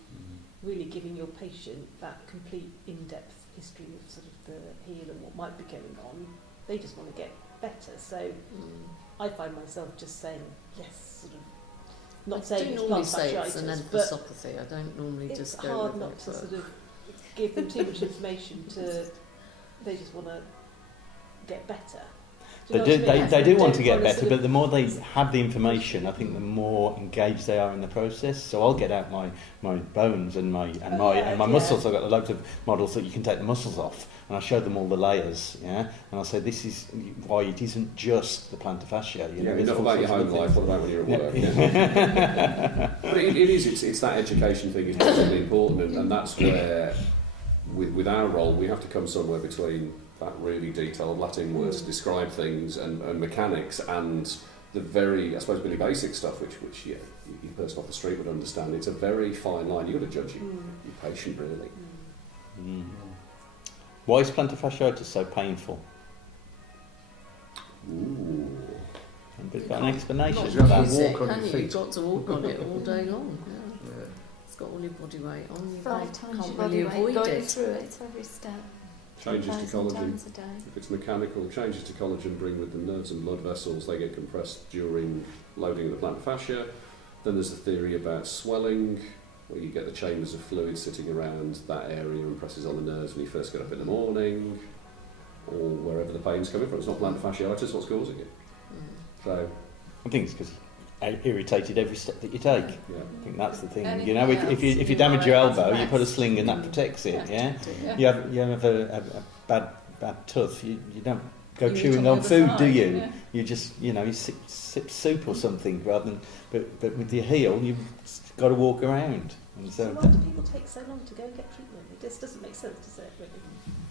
really giving your patient that complete in-depth history of sort of the heel and what might be going on. They just want to get better. So I find myself just saying yes, sort of not saying it's plantar say it's an fasciitis, but enthesopathy. I don't normally it's just go hard with not it, to but sort of give them too much information to. They just want to get better. They do want to get better, but the more they have the information, I think the more engaged they are in the process. So I'll get out my bones and my muscles. I've got loads of models that you can take the muscles off, and I show them all the layers, and I'll say this is why it isn't just the plantar fascia. Enough about your home life. What about when you're at work? But it is. It's that education thing is really important, and that's where, with our role, we have to come somewhere between that really detailed Latin words to describe things and mechanics and the very, I suppose, really basic stuff which your person off the street would understand. It's a very fine line. You've got to judge your patient, really. Why is plantar fasciitis so painful? Ooh. You've got an explanation. Not for that. use it, Walk on can your you? feet. You've got to walk on it all day long. It's got all your body weight on. You 5 times can't your really body weight avoid going it. through it every step. Changes to 1,000 collagen. times a day. If it's mechanical, changes to collagen bring with them nerves and blood vessels. They get compressed during loading of the plantar fascia. Then there's the theory about swelling, where you get the chambers of fluid sitting around that area and presses on the nerves when you first get up in the morning, or wherever the pain's coming from. It's not plantar fasciitis what's causing it. So I think it's because irritated every step that you take. yeah. I think that's the thing. Anything You know, if you else, damage your that's elbow, the you put a best. sling and that protects it. Yeah. Yeah. You have a bad tooth. You don't go You eat chewing on on the food, other do side, you? yeah. You just you sip soup or something rather than. But with your heel, you've got to walk around. And So so why do people take so long to go and get treatment? It just doesn't make sense, does it? Really?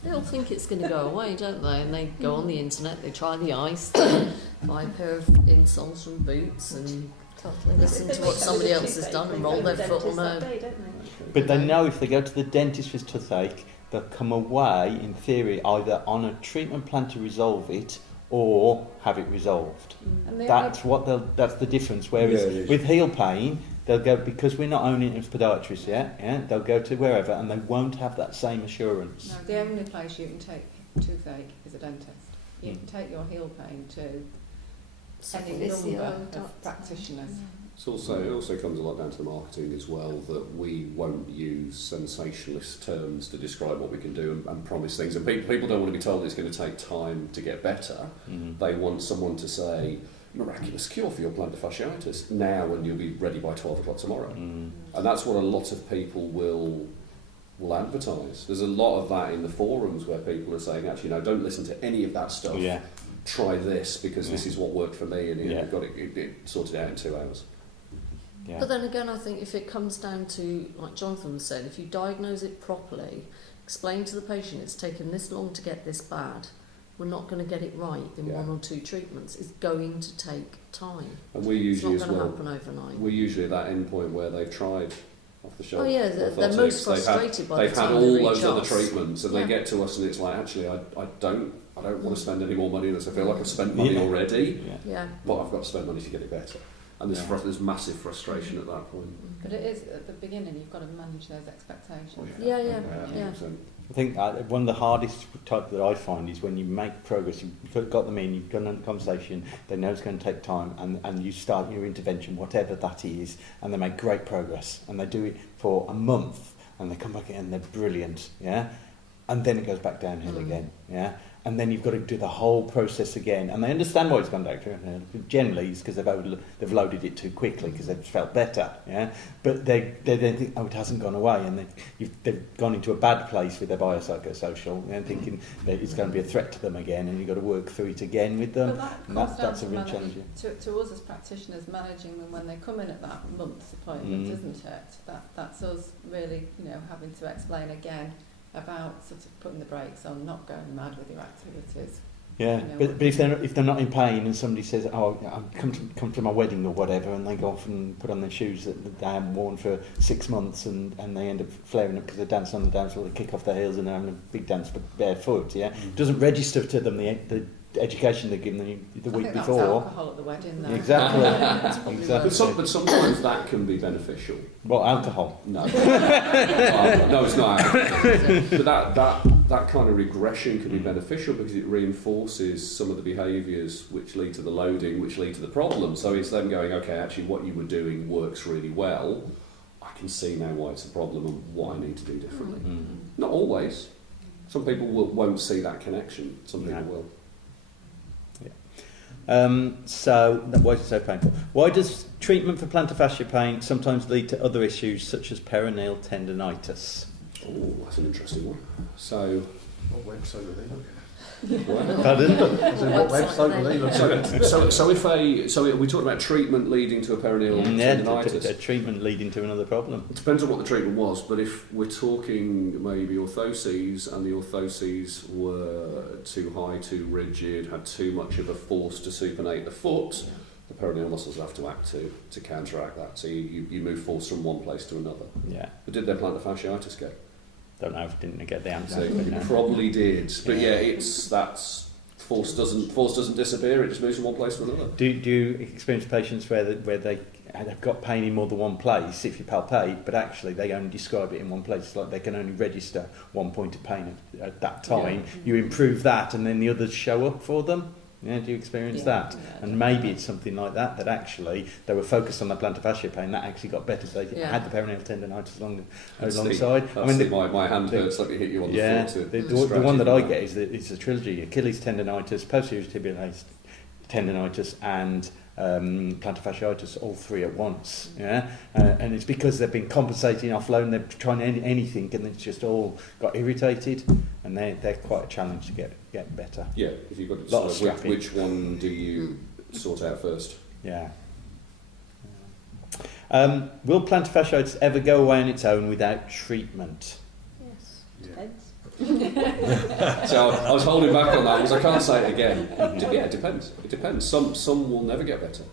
They all think it's going to go away, don't they? And they go on the internet, they try the ice, they buy a pair of insoles from Boots and Totally. listen If to they what make somebody a else has toothache, done they and go roll to the their foot on dentist that a... day, don't they? But they know if they go to the dentist with toothache, they'll come away, in theory, either on a treatment plan to resolve it or have it resolved. And the That's the difference. Whereas with heel pain, they'll go, because we're not owning it as podiatrists yet, they'll go to wherever and they won't have that same assurance. No, the only place you can take toothache is a dentist. You can take your heel pain to any Physio, number doctor. of practitioners. It also comes a lot down to the marketing as well, that we won't use sensationalist terms to describe what we can do and promise things. And people don't want to be told it's going to take time to get better. They want someone to say, miraculous cure for your plantar fasciitis now, and you'll be ready by 12 o'clock tomorrow. And that's what a lot of people will advertise. There's a lot of that in the forums where people are saying, actually, no, don't listen to any of that stuff. Try this because this is what worked for me, and you've got it sorted out in 2 hours. Yeah. But then again, I think if it comes down to, like Jonathan was saying, if you diagnose it properly, explain to the patient it's taken this long to get this bad, we're not going to get it right in 1 or 2 treatments. It's going to take time. And we usually it's not going to happen overnight. We're usually at that end point where they've tried off the shelf. Oh yeah, they're most frustrated by the time they've had all those other us. treatments, and they get to us, and it's like, actually, I don't want to spend any more money on this. I feel like I've spent money already, but I've got to spend money to get it better. And there's massive frustration at that point. But it is, at the beginning, you've got to manage those expectations. Yeah. I think one of the hardest type that I find is when you make progress, you've got them in, you've got a conversation, they know it's going to take time, and you start your intervention, whatever that is, and they make great progress, and they do it for a month, and they come back and they're brilliant, and then it goes back downhill again, and then you've got to do the whole process again, and they understand why it's gone downhill. Generally, it's because they've loaded it too quickly because they've felt better, But they then think, oh, it hasn't gone away, and they've gone into a bad place with their biopsychosocial, and thinking that it's going to be a threat to them again, and you've got to work through it again with them. But that's a real challenge. To us as practitioners, managing them when they come in at that month's appointment, isn't it? That's us really, having to explain again about sort of putting the brakes on, not going mad with your activities. Yeah, but if they're not in pain and somebody says, oh, come to my wedding or whatever, and they go off and put on their shoes that they haven't worn for 6 months, and they end up flaring up because they're dancing on the dance floor, they kick off their heels and they're having a big dance but barefoot, It doesn't register to them the education they're given the week before. That's alcohol at the wedding, though. Exactly. But sometimes that can be beneficial. Well, alcohol? No. No, it's not alcohol. But that kind of regression can be beneficial because it reinforces some of the behaviours which lead to the loading, which lead to the problem. So it's them going, okay, actually what you were doing works really well. I can see now why it's a problem and what I need to do differently. Not always. Some people won't see that connection. Some people will. So why is it so painful? Why does treatment for plantar fascia pain sometimes lead to other issues such as peroneal tendinitis? Oh, that's an interesting one. So, what website are they looking at? Pardon? What website were they looking at? So we talked about treatment leading to a peroneal tendinitis. A treatment leading to another problem. It depends on what the treatment was, but if we're talking maybe orthoses, and the orthoses were too high, too rigid, had too much of a force to supinate the foot, the peroneal muscles have to act to counteract that. So you move force from one place to another. Yeah. But did their plantar fasciitis go? Don't know. Didn't get the answer. So it probably did. But that's force doesn't disappear. It just moves from one place to another. Do you experience patients where they have got pain in more than one place if you palpate, but actually they only describe it in one place? It's like they can only register one point of pain at that time. Yeah. You improve that, and then the others show up for them. Yeah, do you experience that? Yeah, and maybe it's something like that actually they were focused on the plantar fascia pain, that actually got better, so they had the peroneal tendinitis alongside. My hand hurts like it hit you on the foot. The one that I get is a trilogy: Achilles tendinitis, posterior tibial tendinitis, and plantar fasciitis, all three at once. And it's because they've been compensating offload, they're trying anything, and it's just all got irritated, and they're quite a challenge to get better. Yeah, if you've got to sort of which one do you sort out first? Yeah. Will plantar fasciitis ever go away on its own without treatment? Yes, depends. So I was holding back on that because I can't say it again. Yeah, it depends. It depends. Some will never get better.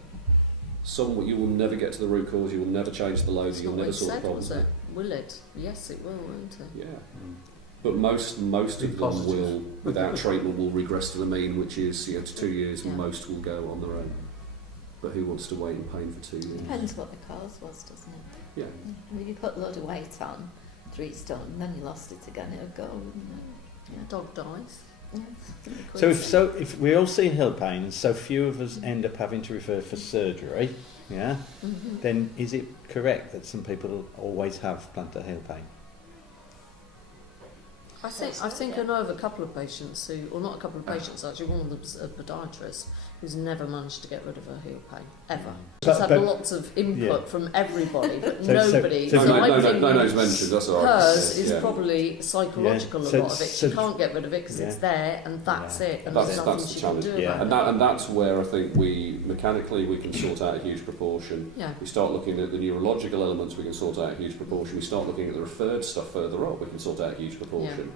Some you will never get to the root cause. You will never change the load. You'll never sort the problem. Will it? Yes, it will, won't it? Yeah. But most of them will, without treatment, will regress to the mean, which is to 2 years. Yeah. Most will go on their own. But who wants to wait in pain for 2 years? Depends what the cause was, doesn't it? Yeah. I mean, you put a load of weight on, 3 stone, and then you lost it again, it would go, wouldn't it? Yeah. Dog dies. If we all see heel pain and so few of us end up having to refer for surgery, then is it correct that some people always have plantar heel pain? I think I know of a couple of patients who, or not a couple of patients actually, one of them's a podiatrist who's never managed to get rid of her heel pain, ever. She's had lots of input from everybody, but nobody. No one's mentioned, that's all right. Hers is probably psychological, a lot of it. She can't get rid of it because it's there and that's it, and there's nothing she can do about it. And that's where I think we can sort out a huge proportion. Yeah. We start looking at the neurological elements, we can sort out a huge proportion. We start looking at the referred stuff further up, we can sort out a huge proportion.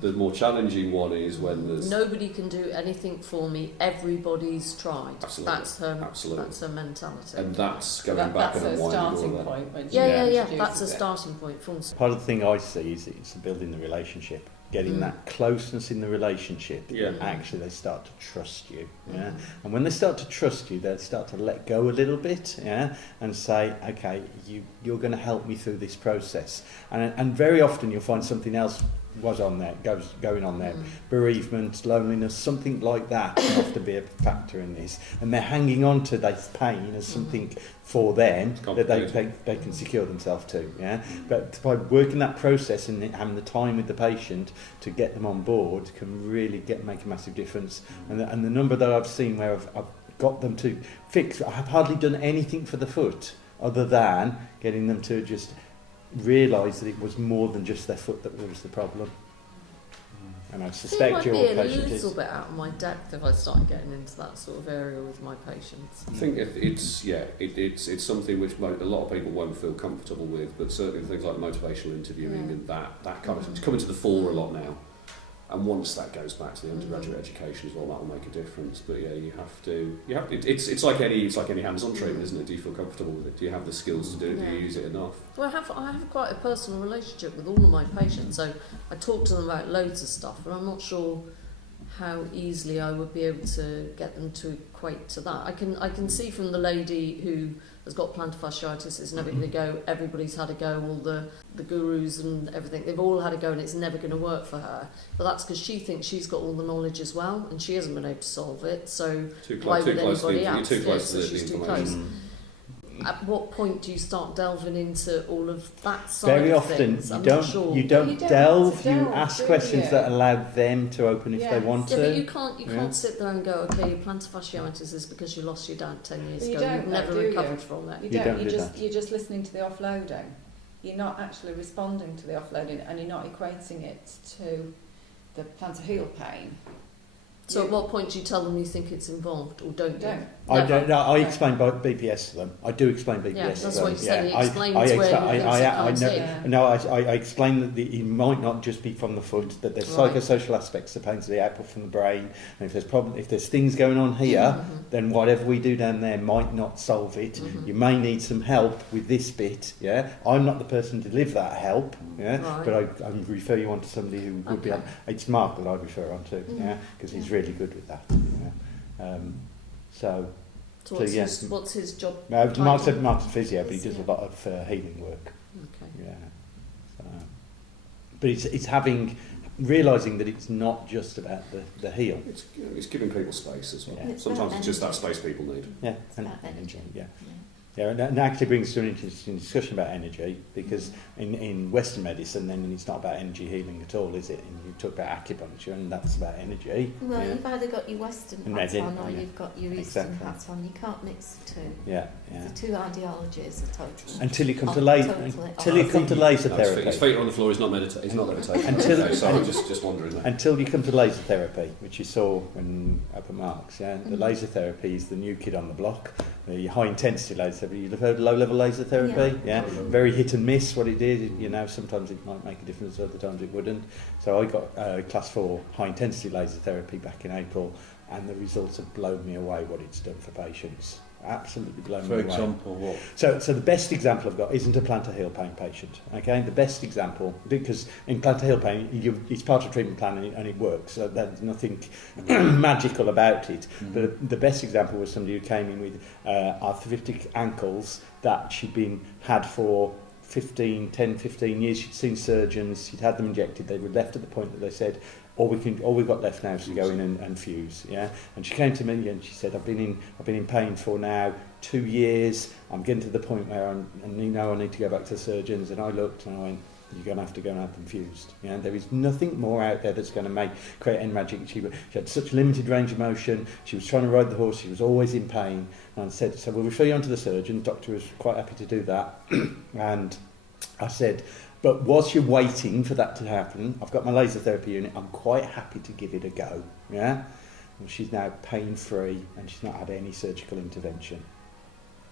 The more challenging one is when there's... Nobody can do anything for me, everybody's tried. Absolutely. That's her mentality. And that's going back and unwinding all that. That's a starting point. That's a starting point. Part of the thing I see is it's building the relationship. Getting that closeness in the relationship, actually they start to trust you, and when they start to trust you, they start to let go a little bit, and say, okay, you're going to help me through this process, and very often you'll find something else going on there, bereavement, loneliness, something like that can often be a factor in this, and they're hanging on to this pain as something for them that they can secure themselves to, but by working that process and having the time with the patient to get them on board can really make a massive difference, and the number that I've seen where I've got them to fix, I have hardly done anything for the foot other than getting them to just realise that it was more than just their foot that was the problem. And I suspect your patient is... I might be a little bit out of my depth if I start getting into that sort of area with my patients. I think it's something which a lot of people won't feel comfortable with, but certainly things like motivational interviewing and that kind of thing, it's coming to the fore a lot now. And once that goes back to the undergraduate education as well, that will make a difference. But you have to. It's like any hands-on treatment, isn't it? Do you feel comfortable with it? Do you have the skills to do it? Do you use it enough? Well, I have quite a personal relationship with all of my patients, so I talk to them about loads of stuff, and I'm not sure how easily I would be able to get them to equate to that. I can see from the lady who has got plantar fasciitis, it's never going to go, everybody's had a go, all the gurus and everything, they've all had a go and it's never going to work for her. But that's because she thinks she's got all the knowledge as well and she hasn't been able to solve it, so why would anybody else? You're too close to the information. At what point do you start delving into all of that side Very of often things? you don't delve, you ask questions that allow them to open if they want to. Yeah, but you can't sit there and go, okay, your plantar fasciitis is because you lost your dad 10 years ago, you've never recovered from it. You're just listening to the offloading. You're not actually responding to the offloading and you're not equating it to the plantar heel pain. So at what point do you tell them you think it's involved, or don't you? I don't. No, I explain BPS to them. I do explain BPS to them. Yeah, that's what you said. He explains where you think I explain that it might not just be from the foot, that there's psychosocial aspects to pain, so the output from the brain. And if there's things going on here, then whatever we do down there might not solve it. You may need some help with this bit. Yeah, I'm not the person to deliver that help. Yeah, but I refer you on to somebody who would be. It's Mark that I refer on to. Yeah, because he's really good with that. So what's his job? Mark's a physio, but he does a lot of healing work. Okay. Yeah. But it's realising that it's not just about the heel. It's giving people space as well. Sometimes it's just that space people need. Yeah, and energy. Yeah, and that actually brings us to an interesting discussion about energy, because in Western medicine, then it's not about energy healing at all, is it? And you talk about acupuncture, and that's about energy. Well, you've either got your Western hats on or you've got your Eastern hats on. You can't mix the two. Yeah. The two ideologies are totally... Until you come to laser therapy. His feet are on the floor, he's not meditating. So I'm just wondering that. Until you come to laser therapy, which you saw when up at Mark's, the laser therapy is the new kid on the block. The high intensity laser therapy. You've heard low level laser therapy, very hit and miss what it did. Sometimes it might make a difference, other times it wouldn't. So I got class 4 high intensity laser therapy back in April, and the results have blown me away what it's done for patients. Absolutely blown me away. For example, what? So the best example I've got isn't a plantar heel pain patient. Okay, the best example, because in plantar heel pain, it's part of a treatment plan and it works. So there's nothing magical about it. But the best example was somebody who came in with arthritic ankles that she'd had for 10, 15 years. She'd seen surgeons, she'd had them injected. They were left at the point that they said, all we've got left now is to go in and fuse, yeah. And she came to me and she said, I've been in pain for now 2 years. I'm getting to the point where I need to go back to the surgeons. And I looked and I went, you're going to have to go and have them fused. Yeah, there is nothing more out there that's going to create any magic. She had such limited range of motion. She was trying to ride the horse. She was always in pain. And I said, so we'll refer you on to the surgeon. The doctor was quite happy to do that. And I said, but whilst you're waiting for that to happen, I've got my laser therapy unit. I'm quite happy to give it a go. Yeah, well, she's now pain-free and she's not had any surgical intervention.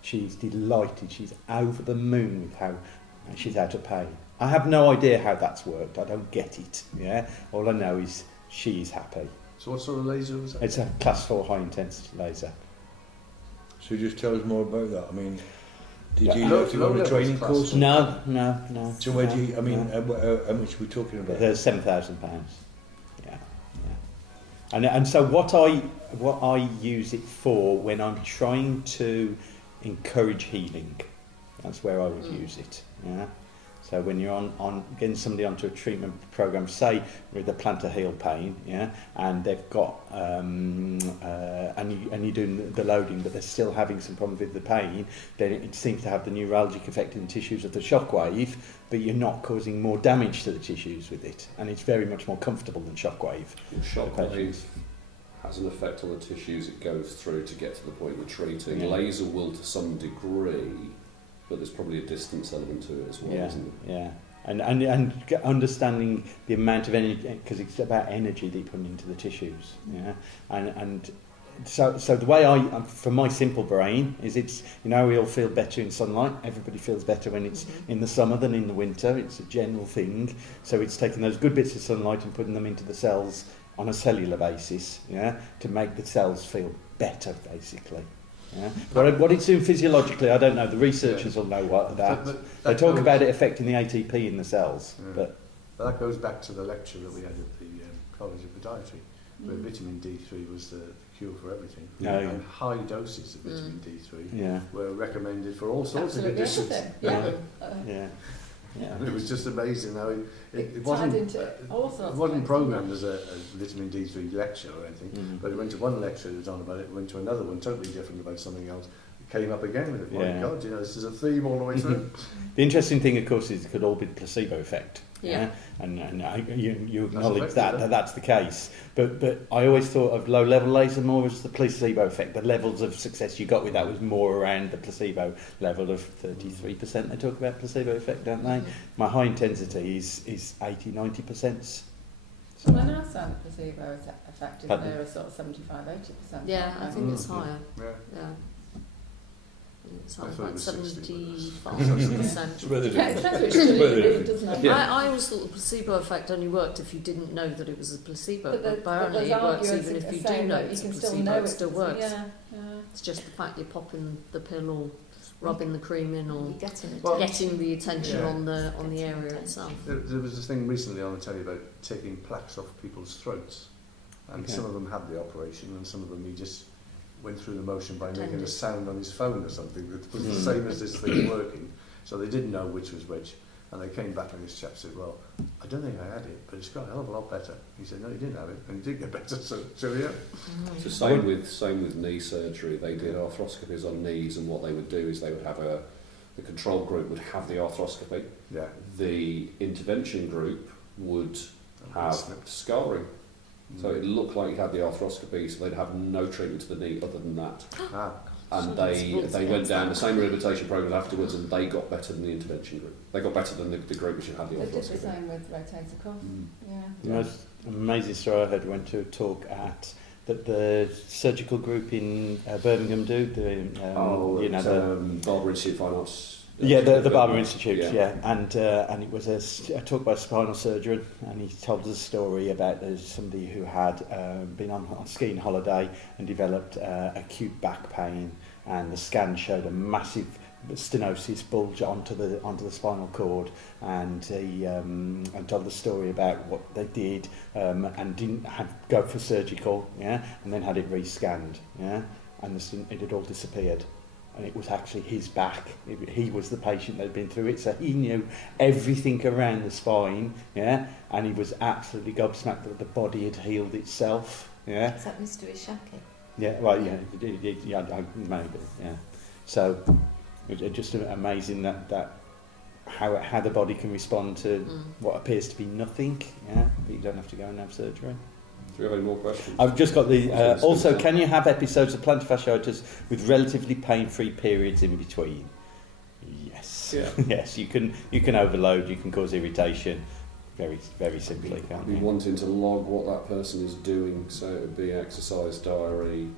She's delighted. She's over the moon with how she's out of pain. I have no idea how that's worked. I don't get it. Yeah, all I know is she's happy. So what sort of laser was that? It's a class 4 high intensity laser. So just tell us more about that. I mean, did Yeah. you have to go on a training course? No. So where do you? I mean, how much are we talking about? There's £7,000. Yeah. And so what I use it for when I'm trying to encourage healing, that's where I would use it. Yeah. So when you're on getting somebody onto a treatment program, say with a plantar heel pain, yeah, and they've got and you're doing the loading, but they're still having some problems with the pain, then it seems to have the neuralgic effect in the tissues of the shockwave, but you're not causing more damage to the tissues with it, and it's very much more comfortable than shockwave. Shockwave has an effect on the tissues it goes through to get to the point of treating. Yeah. Laser will to some degree. But there's probably a distance element to it as well, isn't it? Yeah, and understanding the amount of energy, because it's about energy that you put into the tissues. Yeah, and so the way for my simple brain is we all feel better in sunlight. Everybody feels better when it's in the summer than in the winter. It's a general thing. So it's taking those good bits of sunlight and putting them into the cells on a cellular basis. Yeah, to make the cells feel better, basically. Yeah. What it's doing physiologically, I don't know. The researchers will know what that. They talk about it affecting the ATP in the cells. Yeah. But that goes back to the lecture that we had at the College of Podiatry, where vitamin D3 was the cure for everything. Yeah. And high doses of vitamin D3 were recommended for all sorts of conditions. Yeah. And it was just amazing how it wasn't programmed as a vitamin D3 lecture or anything, but it went to one lecture that was on about it, went to another one totally different about something else. It came up again with it. My God, this is a theme all the way through. The interesting thing, of course, is it could all be the placebo effect. Yeah. And you acknowledge that's the case. But I always thought of low-level laser more as the placebo effect. The levels of success you got with that was more around the placebo level of 33%. They talk about placebo effect, don't they? My high intensity is 80-90%. So when I say the placebo effect is nearer sort of 75-80%. Yeah, I think it's higher. Yeah. It's like 75%. I always thought the placebo effect only worked if you didn't know that it was a placebo, but apparently it works even if you do know it's a placebo, it still works. Yeah. It's just the fact you're popping the pill or rubbing the cream in or getting the attention on the area itself. There was this thing recently on the telly about taking plaques off people's throats, and some of them had the operation and some of them he just went through the motion by making a sound on his phone or something that was the same as this thing working. So they didn't know which was which. And they came back and this chap said, well, I don't think I had it, but it's got a hell of a lot better. He said, no, you didn't have it, and it did get better, so yeah. So same with knee surgery. They did arthroscopies on knees, and what they would do is they would have the control group would have the arthroscopy. Yeah. The intervention group would have scarring. So it looked like you had the arthroscopy, so they'd have no treatment to the knee other than that. And they went down the same rehabilitation program afterwards, and they got better than the intervention group. They got better than the group which had the arthroscopy. They did the same with rotator cuff. The most amazing story I heard, I went to a talk at that the surgical group in Birmingham do. The Barber Institute of Fine Arts. The Barber Institute, and it was a talk by a spinal surgeon, and he told us a story about somebody who had been on skiing holiday and developed acute back pain, and the scan showed a massive stenosis bulge onto the spinal cord, and he and told the story about what they did and didn't go for surgical, and then had it rescanned, and it had all disappeared. and it was actually his back. He was the patient that had been through it, so he knew everything around the spine, yeah, and he was absolutely gobsmacked that the body had healed itself, yeah. Is that Mr. Ishaki? Yeah, well, yeah, maybe, yeah. So it's just amazing that how the body can respond to what appears to be nothing, yeah, but you don't have to go and have surgery. Do you have any more questions? I've just got the... also, can you have episodes of plantar fasciitis with relatively pain-free periods in between? Yes. Yeah. Yes, you can overload, you can cause irritation, very, very simply, can't Be you? wanting to log what that person is doing, so it would be exercise diary,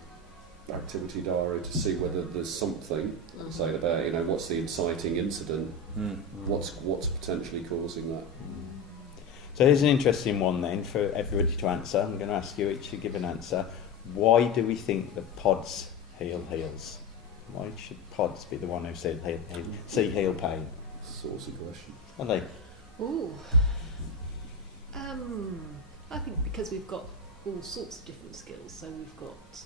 activity diary, to see whether there's something, saying about, you know, what's the inciting incident, what's potentially causing that. So here's an interesting one then for everybody to answer. I'm going to ask you each to give an answer. Why do we think that pods heal heels? Why should pods be the one who see heel pain? Saucy question. Are they? Ooh. I think because we've got all sorts of different skills. So we've got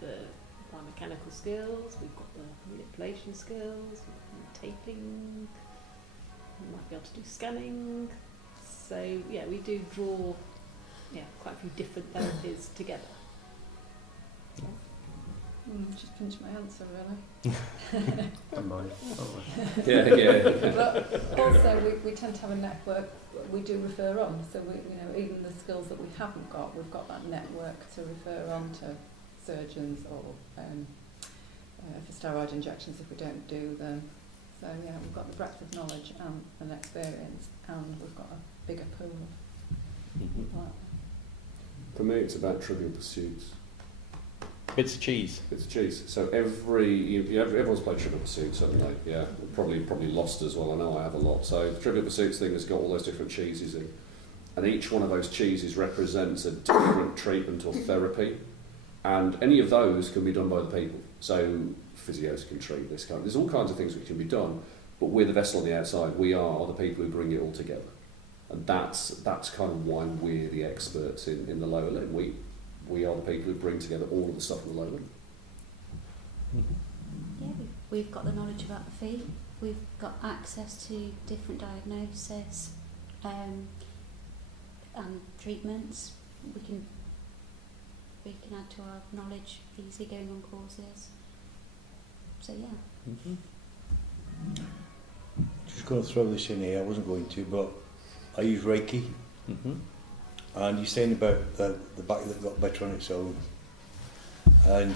the biomechanical skills, we've got the manipulation skills, taping, we might be able to do scanning. So yeah, we do draw quite a few different therapies together. Just pinch my answer, really. And mine. Yeah. But also, we tend to have a network. We do refer on, so even the skills that we haven't got, we've got that network to refer on to surgeons or for steroid injections if we don't do them. So yeah, we've got the breadth of knowledge and experience, and we've got a bigger pool of people out there. For me, it's about trivial pursuits. Bits of cheese. Bits of cheese. So everyone's played Trivial Pursuit, haven't they? Yeah, probably lost as well. I know I have a lot. So the Trivial Pursuits thing has got all those different cheeses in, and each one of those cheeses represents a different treatment or therapy, and any of those can be done by the people. So physios can treat this kind. There's all kinds of things which can be done, but we're the vessel on the outside. We are the people who bring it all together, and that's kind of why we're the experts in the lower limb. We are the people who bring together all of the stuff in the lower limb. Yeah, we've got the knowledge about the feet. We've got access to different diagnoses and treatments. We can add to our knowledge easily going on courses. So yeah. Just going to throw this in here. I wasn't going to, but I use Reiki. And you're saying about the back that got better on its own. And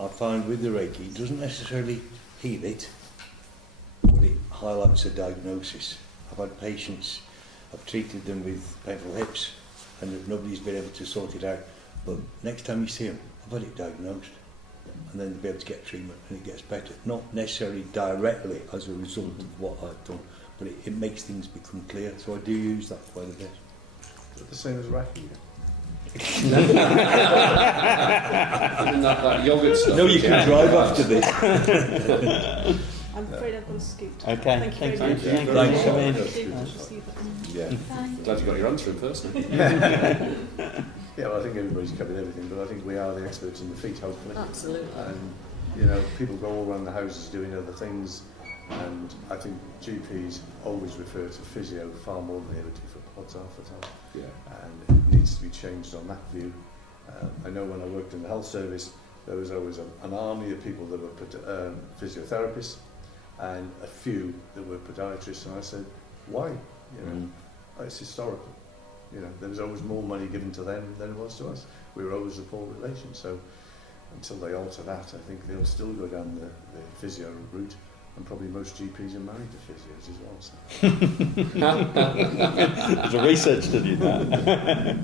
I find with the Reiki, it doesn't necessarily heal it, but it highlights a diagnosis. I've had patients, I've treated them with painful hips, and nobody's been able to sort it out. But next time you see them, I've had it diagnosed. And then they'll be able to get treatment and it gets better. Not necessarily directly as a result of what I've done, but it makes things become clear. So I do use that quite a bit. The same as Reiki. that yogurt stuff. No, you can drive after this. I'm afraid I've got to scoot. Okay, Thank you very much. Thanks for coming. Yeah. Glad you got your answer in person. Yeah, well, I think everybody's covered everything, but I think we are the experts in the feet, hopefully. Absolutely. And, people go all around the houses doing other things, and I think GPs always refer to physio far more than they ever do for pods half the time. Yeah. And it needs to be changed on that view. I know when I worked in the health service, there was always an army of people that were physiotherapists and a few that were podiatrists, and I said, why? It's historical. There was always more money given to them than it was to us. We were always a poor relation, so until they alter that, I think they'll still go down the physio route, and probably most GPs are married to physios as well. So. There's a research study in that.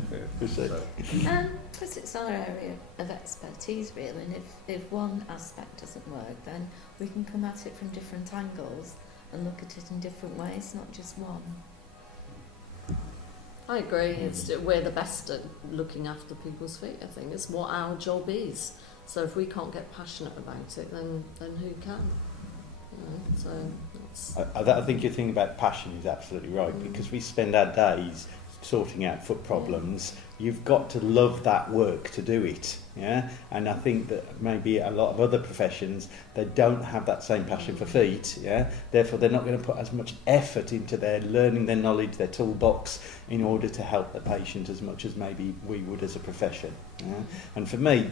Because it's our area of expertise, really, and if one aspect doesn't work, then we can come at it from different angles and look at it in different ways, not just one. I agree. We're the best at looking after people's feet. I think it's what our job is. So if we can't get passionate about it, then who can? So that's... I think your thing about passion is absolutely right, because we spend our days sorting out foot problems, you've got to love that work to do it. Yeah, and I think that maybe a lot of other professions, they don't have that same passion for feet. Yeah, therefore they're not going to put as much effort into their learning their knowledge, their toolbox, in order to help the patient as much as maybe we would as a profession. Yeah? And for me,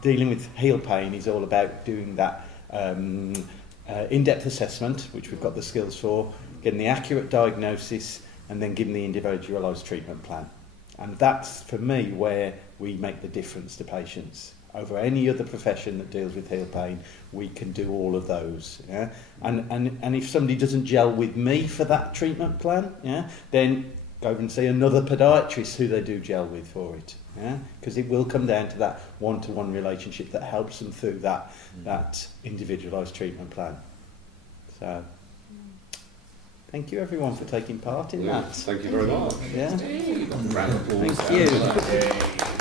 dealing with heel pain is all about doing that in-depth assessment, which we've got the skills for, getting the accurate diagnosis, and then giving the individualised treatment plan. And that's, for me, where we make the difference to patients. Over any other profession that deals with heel pain, we can do all of those. Yeah? And if somebody doesn't gel with me for that treatment plan, yeah, then go and see another podiatrist who they do gel with for it. Yeah? Because it will come down to that one-to-one relationship that helps them through that individualised treatment plan. So, thank you everyone for taking part in that. Thank you very much. Yeah. Round of applause. Thank you.